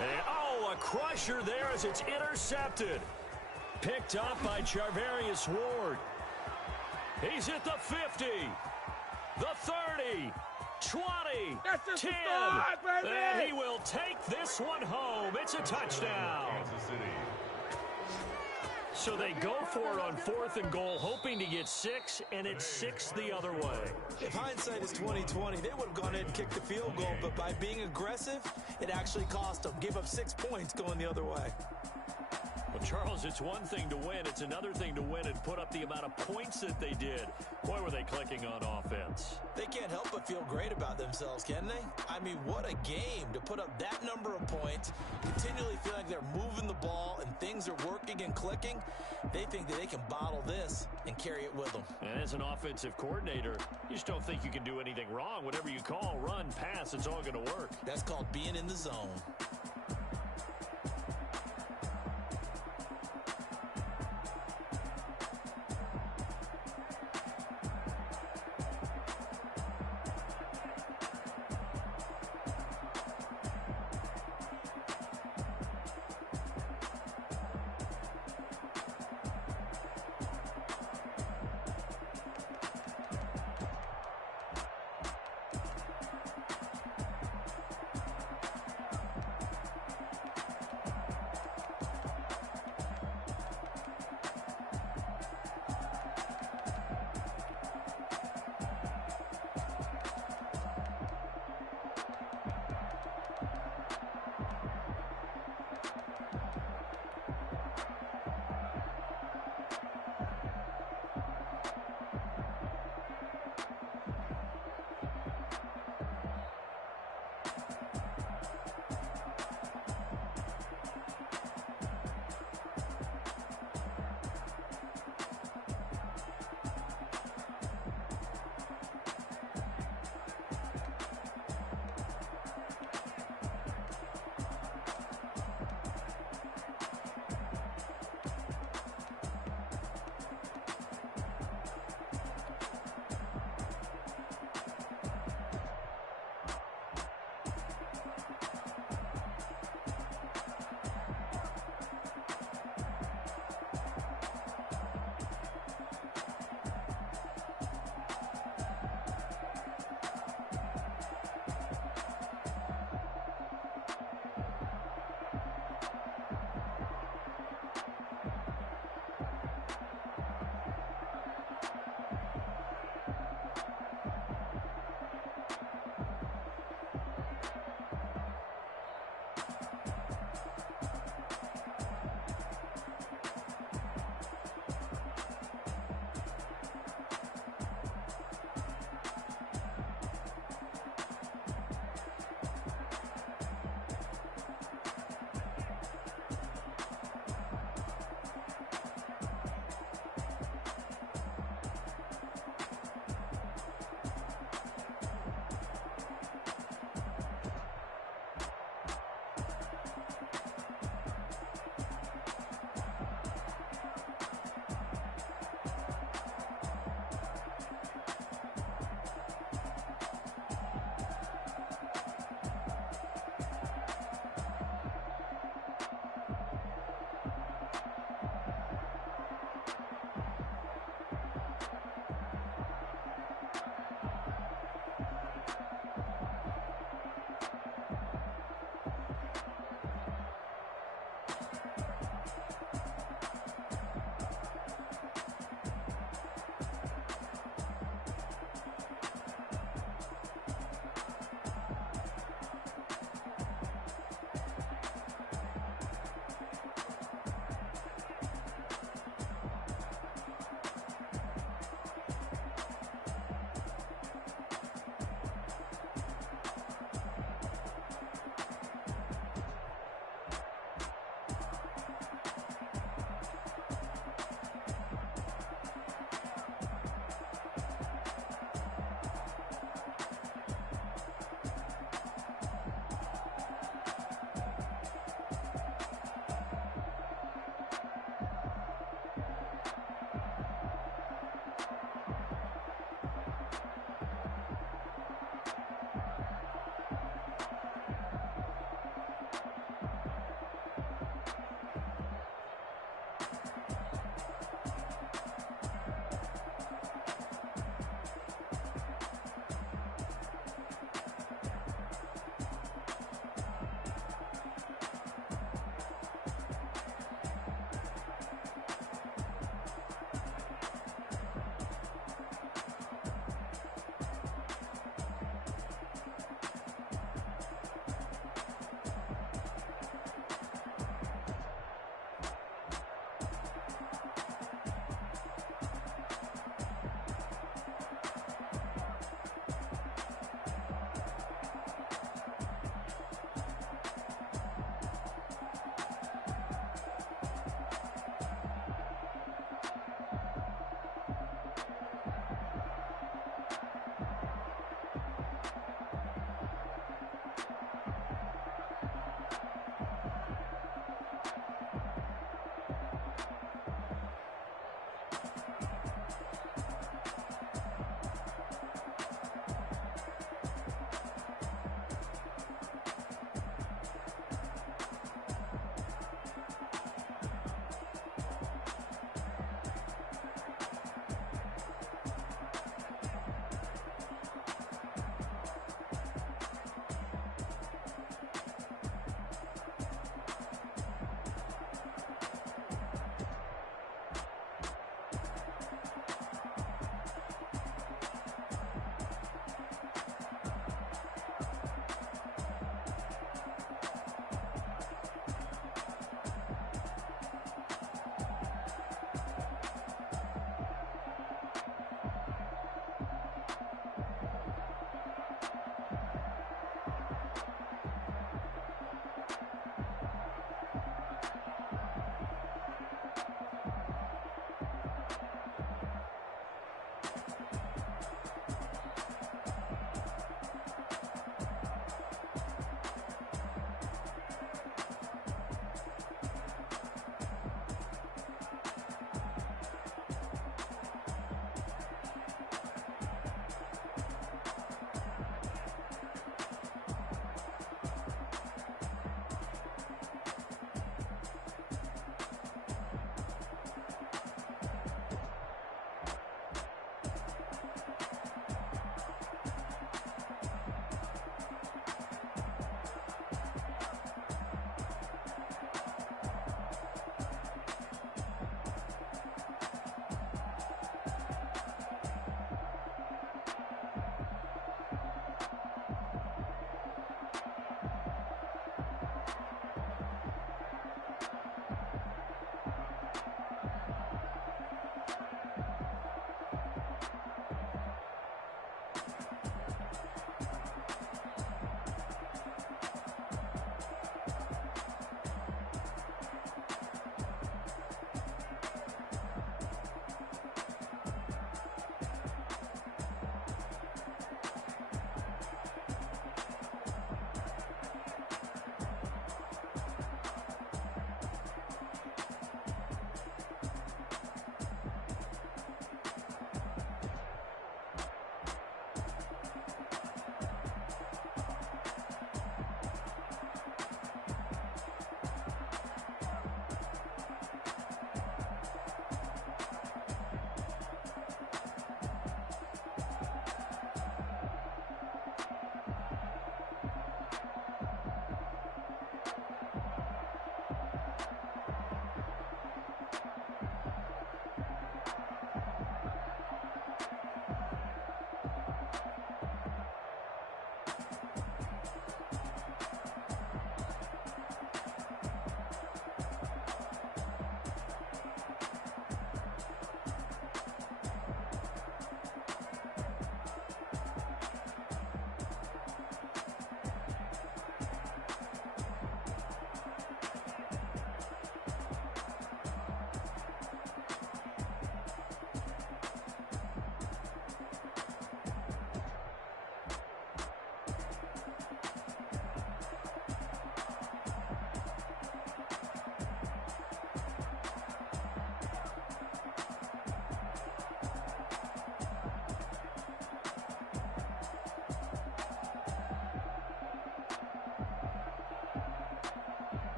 And, a crusher there as it's intercepted. Picked up by Charvarius Ward. He's at the 50, the 30, 20, 10, and he will take this one home. It's a touchdown. Kansas City. So they go for it on 4th and goal, hoping to get 6, and it's 6 the other way. If hindsight is 20/20, they would have gone ahead and kicked the field goal, but by being aggressive, it actually cost them. Gave up 6 points going the other way. Well, Charles, it's one thing to win. It's another thing to win and put up the amount of points that they did. Boy, were they clicking on offense. They can't help but feel great about themselves, can they? I mean, what a game to put up that number of points, continually feel like they're moving the ball and things things are working and clicking, they think that they can bottle this and carry it with them. And as an offensive coordinator, you just don't think you can do anything wrong. Whatever you call, run, pass, it's all going to work. That's called being in the zone.